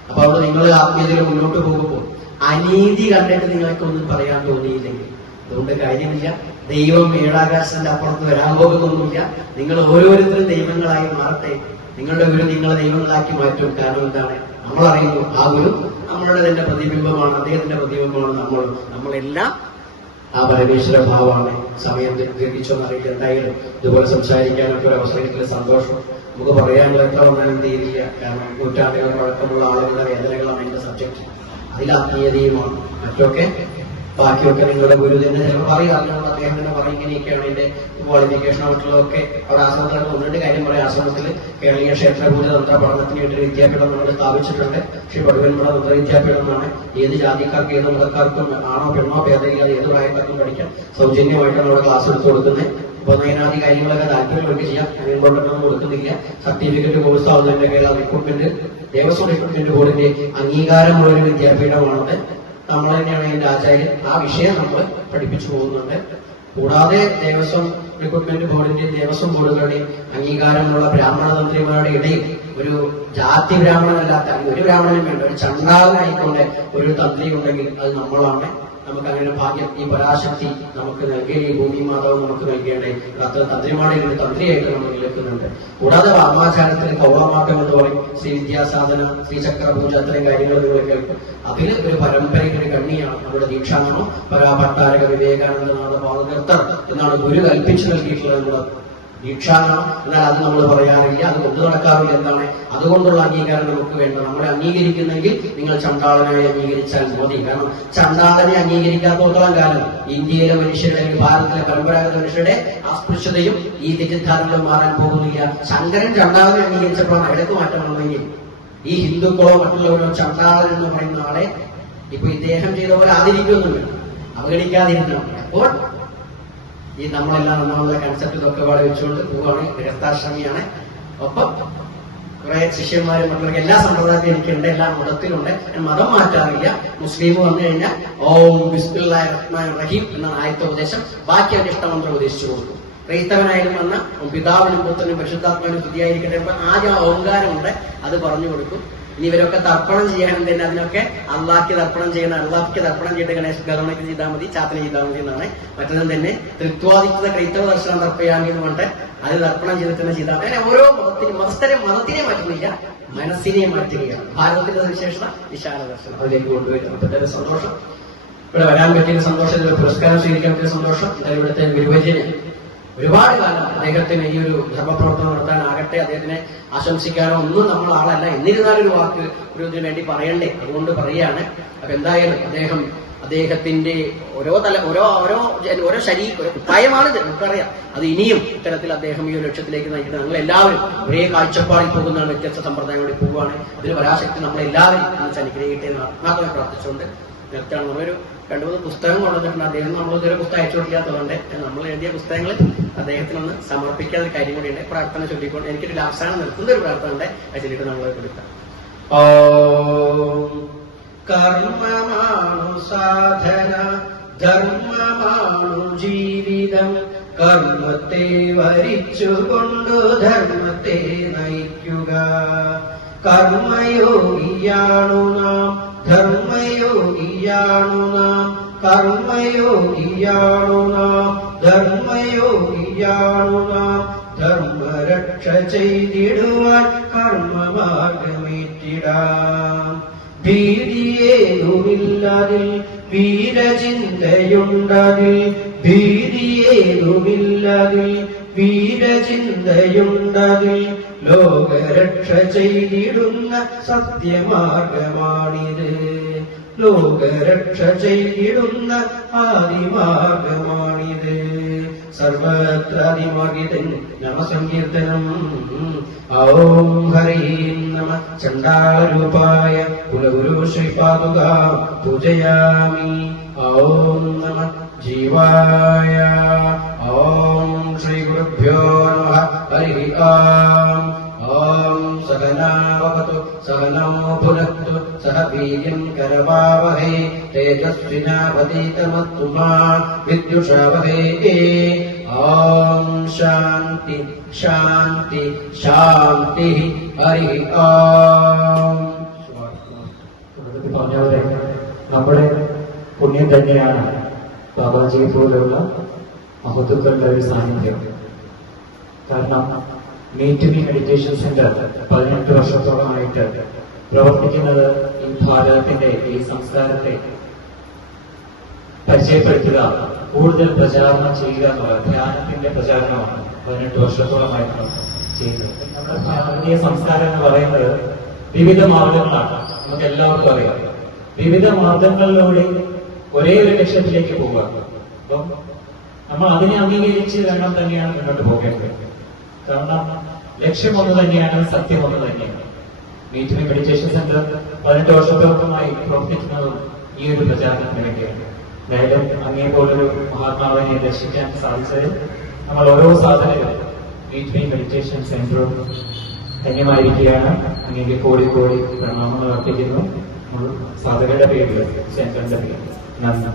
അപ്പൊ അവിടെ നിങ്ങൾ ആത്മീയതയിൽ മുന്നോട്ട് പോകുമ്പോൾ അനീതി കണ്ടിട്ട് നിങ്ങൾക്കൊന്നും പറയാൻ തോന്നിയില്ലെങ്കിൽ അതുകൊണ്ട് കാര്യമില്ല. ദൈവം ഏഴാകാശത്തിന്റെ അപ്പുറത്ത് വരാൻ പോകുന്നൊന്നുമില്ല. നിങ്ങൾ ഓരോരുത്തരും ദൈവങ്ങളായി മാറട്ടെ. നിങ്ങളുടെ ഗുരു നിങ്ങളെ ദൈവങ്ങളാക്കി മാറ്റും. കാരണം എന്താണ്? നമ്മളറിയുന്നു ആ ഗുരു നമ്മളുടെ തന്നെ പ്രതിബിംബമാണ്, അദ്ദേഹത്തിന്റെ പ്രതിബിംബമാണ് നമ്മളെല്ലാം ആ പരമേശ്വര ഭാവമാണ്. സമയം ദീർഘിച്ചോന്നറിയില്ല. എന്തായാലും ഇതുപോലെ സംസാരിക്കാനൊക്കെ ഒരു അവസരത്തിൽ സന്തോഷം. നമുക്ക് പറയാനുള്ള എത്ര വന്നാലും തീരില്ല. കാരണം നൂറ്റാണ്ടുകൾ പഴക്കമുള്ള ആളുകളുടെ വേദനകളാണ് എന്റെ സബ്ജക്ട്. അതിൽ ആത്മീയതയുമാണ്. മറ്റൊക്കെ ബാക്കിയൊക്കെ നിങ്ങളുടെ ഗുരു തന്നെ ചിലപ്പോൾ അറിയാറുണ്ട്. അദ്ദേഹം തന്നെ പറയും ഇങ്ങനെയൊക്കെയാണ് എന്റെ ക്വാളിഫിക്കേഷൻ ആയിട്ടുള്ളതൊക്കെ. അവിടെ ആശ്രമത്തിലൊക്കെ ഒന്നിട്ട് കാര്യം പറയാം. ആശ്രമത്തിൽ കേരളീയ ക്ഷേത്രപൂജ തന്ത്ര പഠനത്തിന് വേണ്ടി വിദ്യാപീഠം നമ്മൾ സ്ഥാപിച്ചിട്ടുണ്ട്. ശ്രീ പടുവന്മല തന്ത്ര വിദ്യാപീഠം എന്നാണ്. ഏത് ജാതിക്കാർക്ക് ഏത് മതക്കാർക്കും ആണോ പെണ്ണോ ഭേദമില്ലാതെ ഏത് പ്രായക്കാർക്കും പഠിക്കാം. സൗജന്യമായിട്ടാണ് അവിടെ ക്ലാസ് എടുത്ത് കൊടുക്കുന്നത്. ഉപനയനാദി കാര്യങ്ങളൊക്കെ താല്പര്യമായിട്ട് ചെയ്യാം. അതുകൊണ്ടൊന്നും കൊടുക്കുന്നില്ല. സർട്ടിഫിക്കറ്റ് കോഴ്സ് ആവുന്നതിന്റെ കേരള റിക്രൂട്ട്മെന്റ് ദേവസ്വം റിക്രൂട്ട്മെന്റ് ബോർഡിന്റെ അംഗീകാരമുള്ള ഒരു വിദ്യാപീഠമാണത്. നമ്മൾ തന്നെയാണ് അതിന്റെ ആചാര്യൻ. ആ വിഷയം നമ്മൾ പഠിപ്പിച്ചു പോകുന്നുണ്ട്. കൂടാതെ ദേവസ്വം റിക്രൂട്ട്മെന്റ് ബോർഡിന്റെയും ദേവസ്വം ബോർഡുകളുടെയും അംഗീകാരമുള്ള ബ്രാഹ്മണ തന്ത്രിമാരുടെ ഇടയിൽ ഒരു ജാതി ബ്രാഹ്മണനല്ലാത്ത ഒരു ബ്രാഹ്മണനും വേണ്ട, ഒരു ചണ്ടാളനായിക്കൊണ്ട് ഒരു തന്ത്രി ഉണ്ടെങ്കിൽ അത് നമ്മളാണ്. നമുക്ക് അങ്ങനെ ഭാഗ്യം ഈ പരാശക്തി നമുക്ക് നൽകിയ ഈ ഭൂമി മാതാവ് നമുക്ക് നൽകേണ്ടേ. അത്ര തന്ത്രിമാരുടെ ഒരു തന്ത്രിയായിട്ട് നമ്മൾ നിൽക്കുന്നുണ്ട്. കൂടാതെ വാമാചാരത്തിൽ കൗളമാക്കം എന്ന് പറയും, ശ്രീ വിദ്യാസാധന, ശ്രീചക്ര പൂജ, അത്രയും കാര്യങ്ങൾ നിങ്ങൾ കേൾക്കും. അതിൽ ഒരു പരമ്പരയ്ക്ക് ഒരു കണ്ണിയാണ് നമ്മുടെ ദീക്ഷാനാമോ പരാഭട്ടാരക വിവേകാനന്ദനാഥ പാദതീർത്ഥർ എന്നാണ് ഗുരു കൽപ്പിച്ചു നൽകിയിട്ടുള്ളത്. നമ്മുടെ ദീക്ഷാനാമം. എന്നാൽ അത് നമ്മൾ പറയാറില്ല, അത് കൊണ്ടു നടക്കാറില്ല. എന്താണ് അതുകൊണ്ടുള്ള അംഗീകാരം നമുക്ക് വേണ്ട. നമ്മളെ അംഗീകരിക്കുന്നെങ്കിൽ നിങ്ങൾ ചണ്ടാളനായി അംഗീകരിച്ചാൽ മതി. കാരണം ചണ്ടാളനെ അംഗീകരിക്കാത്തോളം കാലം ഇന്ത്യയിലെ മനുഷ്യരുടെ, ഭാരതത്തിലെ പരമ്പരാഗത മനുഷ്യരുടെ അസ്പൃശ്യതയും ഈ തെറ്റിദ്ധാരണകളും മാറാൻ പോകുന്നില്ല. ശങ്കരൻ ചണ്ടാളനെ അംഗീകരിച്ചപ്പോഴാണ് ഇടയ്ക്ക് മാറ്റം വന്നെങ്കിൽ ഈ ഹിന്ദുക്കളോ മറ്റുള്ളവരോ ചണ്ടാളൻ എന്ന് പറയുന്ന ആളെ ഇപ്പൊ ഇദ്ദേഹം ചെയ്ത പോലെ ആദരിക്കുമെന്നുണ്ട്, അവഗണിക്കാതിരുന്നു. അപ്പോൾ ഈ നമ്മളെല്ലാം നമ്മളുടെ കൺസെപ്റ്റ് ഇതൊക്കെ പാടെ വെച്ചുകൊണ്ട് പോവുകയാണ്. ഗൃഹസ്ഥാശ്രമിയാണ്. ഒപ്പം കുറെ ശിഷ്യന്മാരും മറ്റുള്ള എല്ലാ സമ്പ്രദായത്തിലും എനിക്കുണ്ട്, എല്ലാ മതത്തിലുണ്ട്. ഞാൻ മതം മാറ്റാറില്ല. മുസ്ലിം വന്നു കഴിഞ്ഞാൽ ഓം ബിസ്മില്ലാഹിർ റഹ്മാനിർ റഹീം എന്നാണ് ആദ്യത്തെ ഉപദേശം. ബാക്കി അവന്റെ ഇഷ്ടമന്ത്രം ഉപദേശിച്ചു കൊടുക്കും. ക്രൈസ്തവനായാലും വന്ന പിതാവിനും പുത്രനും പരിശുദ്ധാത്മാവിനും സ്തുതിയായിരിക്കട്ടെ. അപ്പൊ ആദ്യം ഓങ്കാരമുണ്ട്, അത് പറഞ്ഞു കൊടുക്കും. ഇനി ഇവരൊക്കെ തർപ്പണം ചെയ്യാനുണ്ട്, അതിനൊക്കെ അള്ളാഹ്ക്ക് തർപ്പണം ചെയ്യണം. അള്ളാഹ്ക്ക് തർപ്പണം ചെയ്ത് ഗണേശ് ഗവൺമെന്റ് ചെയ്താൽ മതി, ചാത്തന ചെയ്താൽ മതി എന്നാണ്. മറ്റൊന്നും തന്നെ തൃത്വാദിത്യ ക്രൈസ്തവ ദർശനം തർപ്പയാമി എന്ന് പറഞ്ഞിട്ട് അത് തർപ്പണം ചെയ്തിട്ട് തന്നെ ചെയ്താൽ. അങ്ങനെ ഓരോ മതത്തിനെ മാറ്റുന്നില്ല, മനസ്സിനെ മാറ്റുകയാണ്. ഭാരതത്തിന്റെ സവിശേഷത വിശാല ദർശനം അതിലേക്ക് കൊണ്ടുവരുന്നത്. അപ്പൊ സന്തോഷം, ഇവിടെ വരാൻ പറ്റിയ സന്തോഷം, പുരസ്കാരം സ്വീകരിക്കാൻ പറ്റിയ സന്തോഷം. ഇവിടുത്തെ ഗുരുവര്യന് ഒരുപാട് കാലം അദ്ദേഹത്തിന് ഈ ഒരു ധർമ്മപ്രവർത്തനം നടത്താനാകട്ടെ. അദ്ദേഹത്തിനെ ആശംസിക്കാനോ ഒന്നും നമ്മൾ ആളല്ല. എന്നിരുന്നാലും ഒരു വാക്ക് ഒരു ഇതിനു വേണ്ടി പറയണ്ടേ, അതുകൊണ്ട് പറയുകയാണ്. അപ്പൊ എന്തായാലും അദ്ദേഹത്തിന്റെ ഓരോ കുപ്പായമാണ് നമുക്കറിയാം. അത് ഇനിയും ഇത്തരത്തിൽ അദ്ദേഹം ഈ ഒരു ലക്ഷ്യത്തിലേക്ക് നയിക്കുന്നത്. ഞങ്ങൾ എല്ലാവരും ഒരേ കാഴ്ചപ്പാടിൽ പോകുന്നതാണ്, വ്യത്യസ്ത സമ്പ്രദായങ്ങളിൽ പോവുകയാണ്. അതിന് പരാശക്തി നമ്മളെല്ലാവരും അനുഗ്രഹിക്കട്ടെ എന്ന് ആത്മാർത്ഥമായി പ്രാർത്ഥിച്ചുകൊണ്ട് നിർത്തുകയാണ്. നമ്മളൊരു 2-3 പുസ്തകം കൊണ്ടുവന്നിട്ടുണ്ട്. അദ്ദേഹം നമ്മൾ ഇതുവരെ പുസ്തകം അയച്ചു കൊടുക്കാത്തതുകൊണ്ട് നമ്മൾ എഴുതിയ പുസ്തകങ്ങൾ അദ്ദേഹത്തിനൊന്ന് സമർപ്പിക്കാത്ത ഒരു കാര്യം കൂടിയുണ്ട്. പ്രാർത്ഥന ചൊല്ലിക്കൊണ്ട് എനിക്കൊരു അവസാനം നിർത്തുന്ന ഒരു പ്രാർത്ഥന ഉണ്ട്, അത് ചൊല്ലിട്ട് നമ്മൾ കൊടുക്കാം. കർമ്മമാണു സാധന, ധർമ്മമാണു ജീവിതം, കർമ്മത്തെ വരിച്ചുകൊണ്ടു ധർമ്മത്തെ നയിക്കുക. കർമ്മയോഗിയാണു നാം, ധർമ്മയോഗിയാണു നാം, കർമ്മയോഗിയാണു നാം, ധർമ്മയോഗിയാണു നാം. ധർമ്മരക്ഷ ചെയ്തിടുവാൻ കർമ്മമാർഗമേറ്റിടാം. ഭീതിയേതുമില്ലതിൽ വീരചിന്തയുണ്ടതിൽ, ഭീതിയേതുമില്ലതിൽ വീരചിന്തയുണ്ടതിൽ. ലോകരക്ഷ ചെയ്തിടുന്ന സത്യമാർഗമാണിത്, ലോകരക്ഷ ചെയ്തിടുന്ന ആദിമാർഗമാണിത്. സർവത്ര അതിമാർഗിതൻ നമസങ്കീർത്തനം. ഓം ഹരീം നമ. ചണ്ഡാളരൂപായ കുലഗുരു ശ്രീപാദുകാ പൂജയാമി. ഓം നമ ജീവായ. ഓം ശ്രീ ഗുരുഭ്യോ നമഃ. ഹരി ഓം. ഓം സഹനാവവതു സഹനോ ഭുനക്തു സഹ വീര്യം കരവാവഹൈ തേജസ്വിനാവതീതമസ്തു മാ വിദ്യുഷാവഹൈ. ഓം ശാന്തി ശാന്തി ശാന്തി. ഹരി ഓം. തുടക്കത്തിൽ പറഞ്ഞപോലെ നമ്മുടെ പുണ്യം തന്നെയാണ് ബാബാജി പോലുള്ള മഹത്വക്കളുടെ ഒരു സാന്നിധ്യം. കാരണം മീറ്റ് മീ മെഡിറ്റേഷൻ സെന്റർ 18 വർഷത്തോളമായിട്ട് പ്രവർത്തിക്കുന്നത് ഈ ഭാരതത്തിന്റെ ഈ സംസ്കാരത്തെ പരിചയപ്പെടുത്തുക, കൂടുതൽ പ്രചാരണം ചെയ്യുക എന്നുള്ള ധ്യാനത്തിന്റെ പ്രചാരണമാണ് 18 വർഷത്തോളമായിട്ട് ചെയ്യുന്നത്. നമ്മുടെ ഭാരതീയ സംസ്കാരം എന്ന് പറയുന്നത് വിവിധ മാർഗങ്ങളാണ്. നമുക്ക് എല്ലാവർക്കും അറിയാം. വിവിധ മാർഗങ്ങളിലൂടെ ഒരേ ഒരു ലക്ഷ്യത്തിലേക്ക് പോവുക. അപ്പം നമ്മൾ അതിനെ അംഗീകരിച്ച് വേണം തന്നെയാണ് മുന്നോട്ട് പോകേണ്ടത്. കാരണം ലക്ഷ്യം ഒന്ന് തന്നെയാണ്, സത്യം ഒന്ന് തന്നെയാണ്. മീറ്റ് മീ മെഡിറ്റേഷൻ സെന്റർ 18 വർഷത്തോളമായി പ്രവർത്തിക്കുന്നതും ഈ ഒരു പ്രചാരണത്തിന് വേണ്ടിയാണ്. എന്തായാലും അങ്ങേപോലൊരു മഹാത്മാവിനെ ദർശിക്കാൻ സാധിച്ചത് നമ്മൾ ഓരോ സാധനങ്ങളും മീറ്റ് മീ മെഡിറ്റേഷൻ സെന്ററും ധന്യമായിരിക്കുകയാണ്. അങ്ങേക്ക് കോടി കോടി പ്രണാമങ്ങൾ അർപ്പിക്കുന്നു. സാധകരുടെ പേരിൽ, സെന്ററിന്റെ പേരിൽ നന്ദി.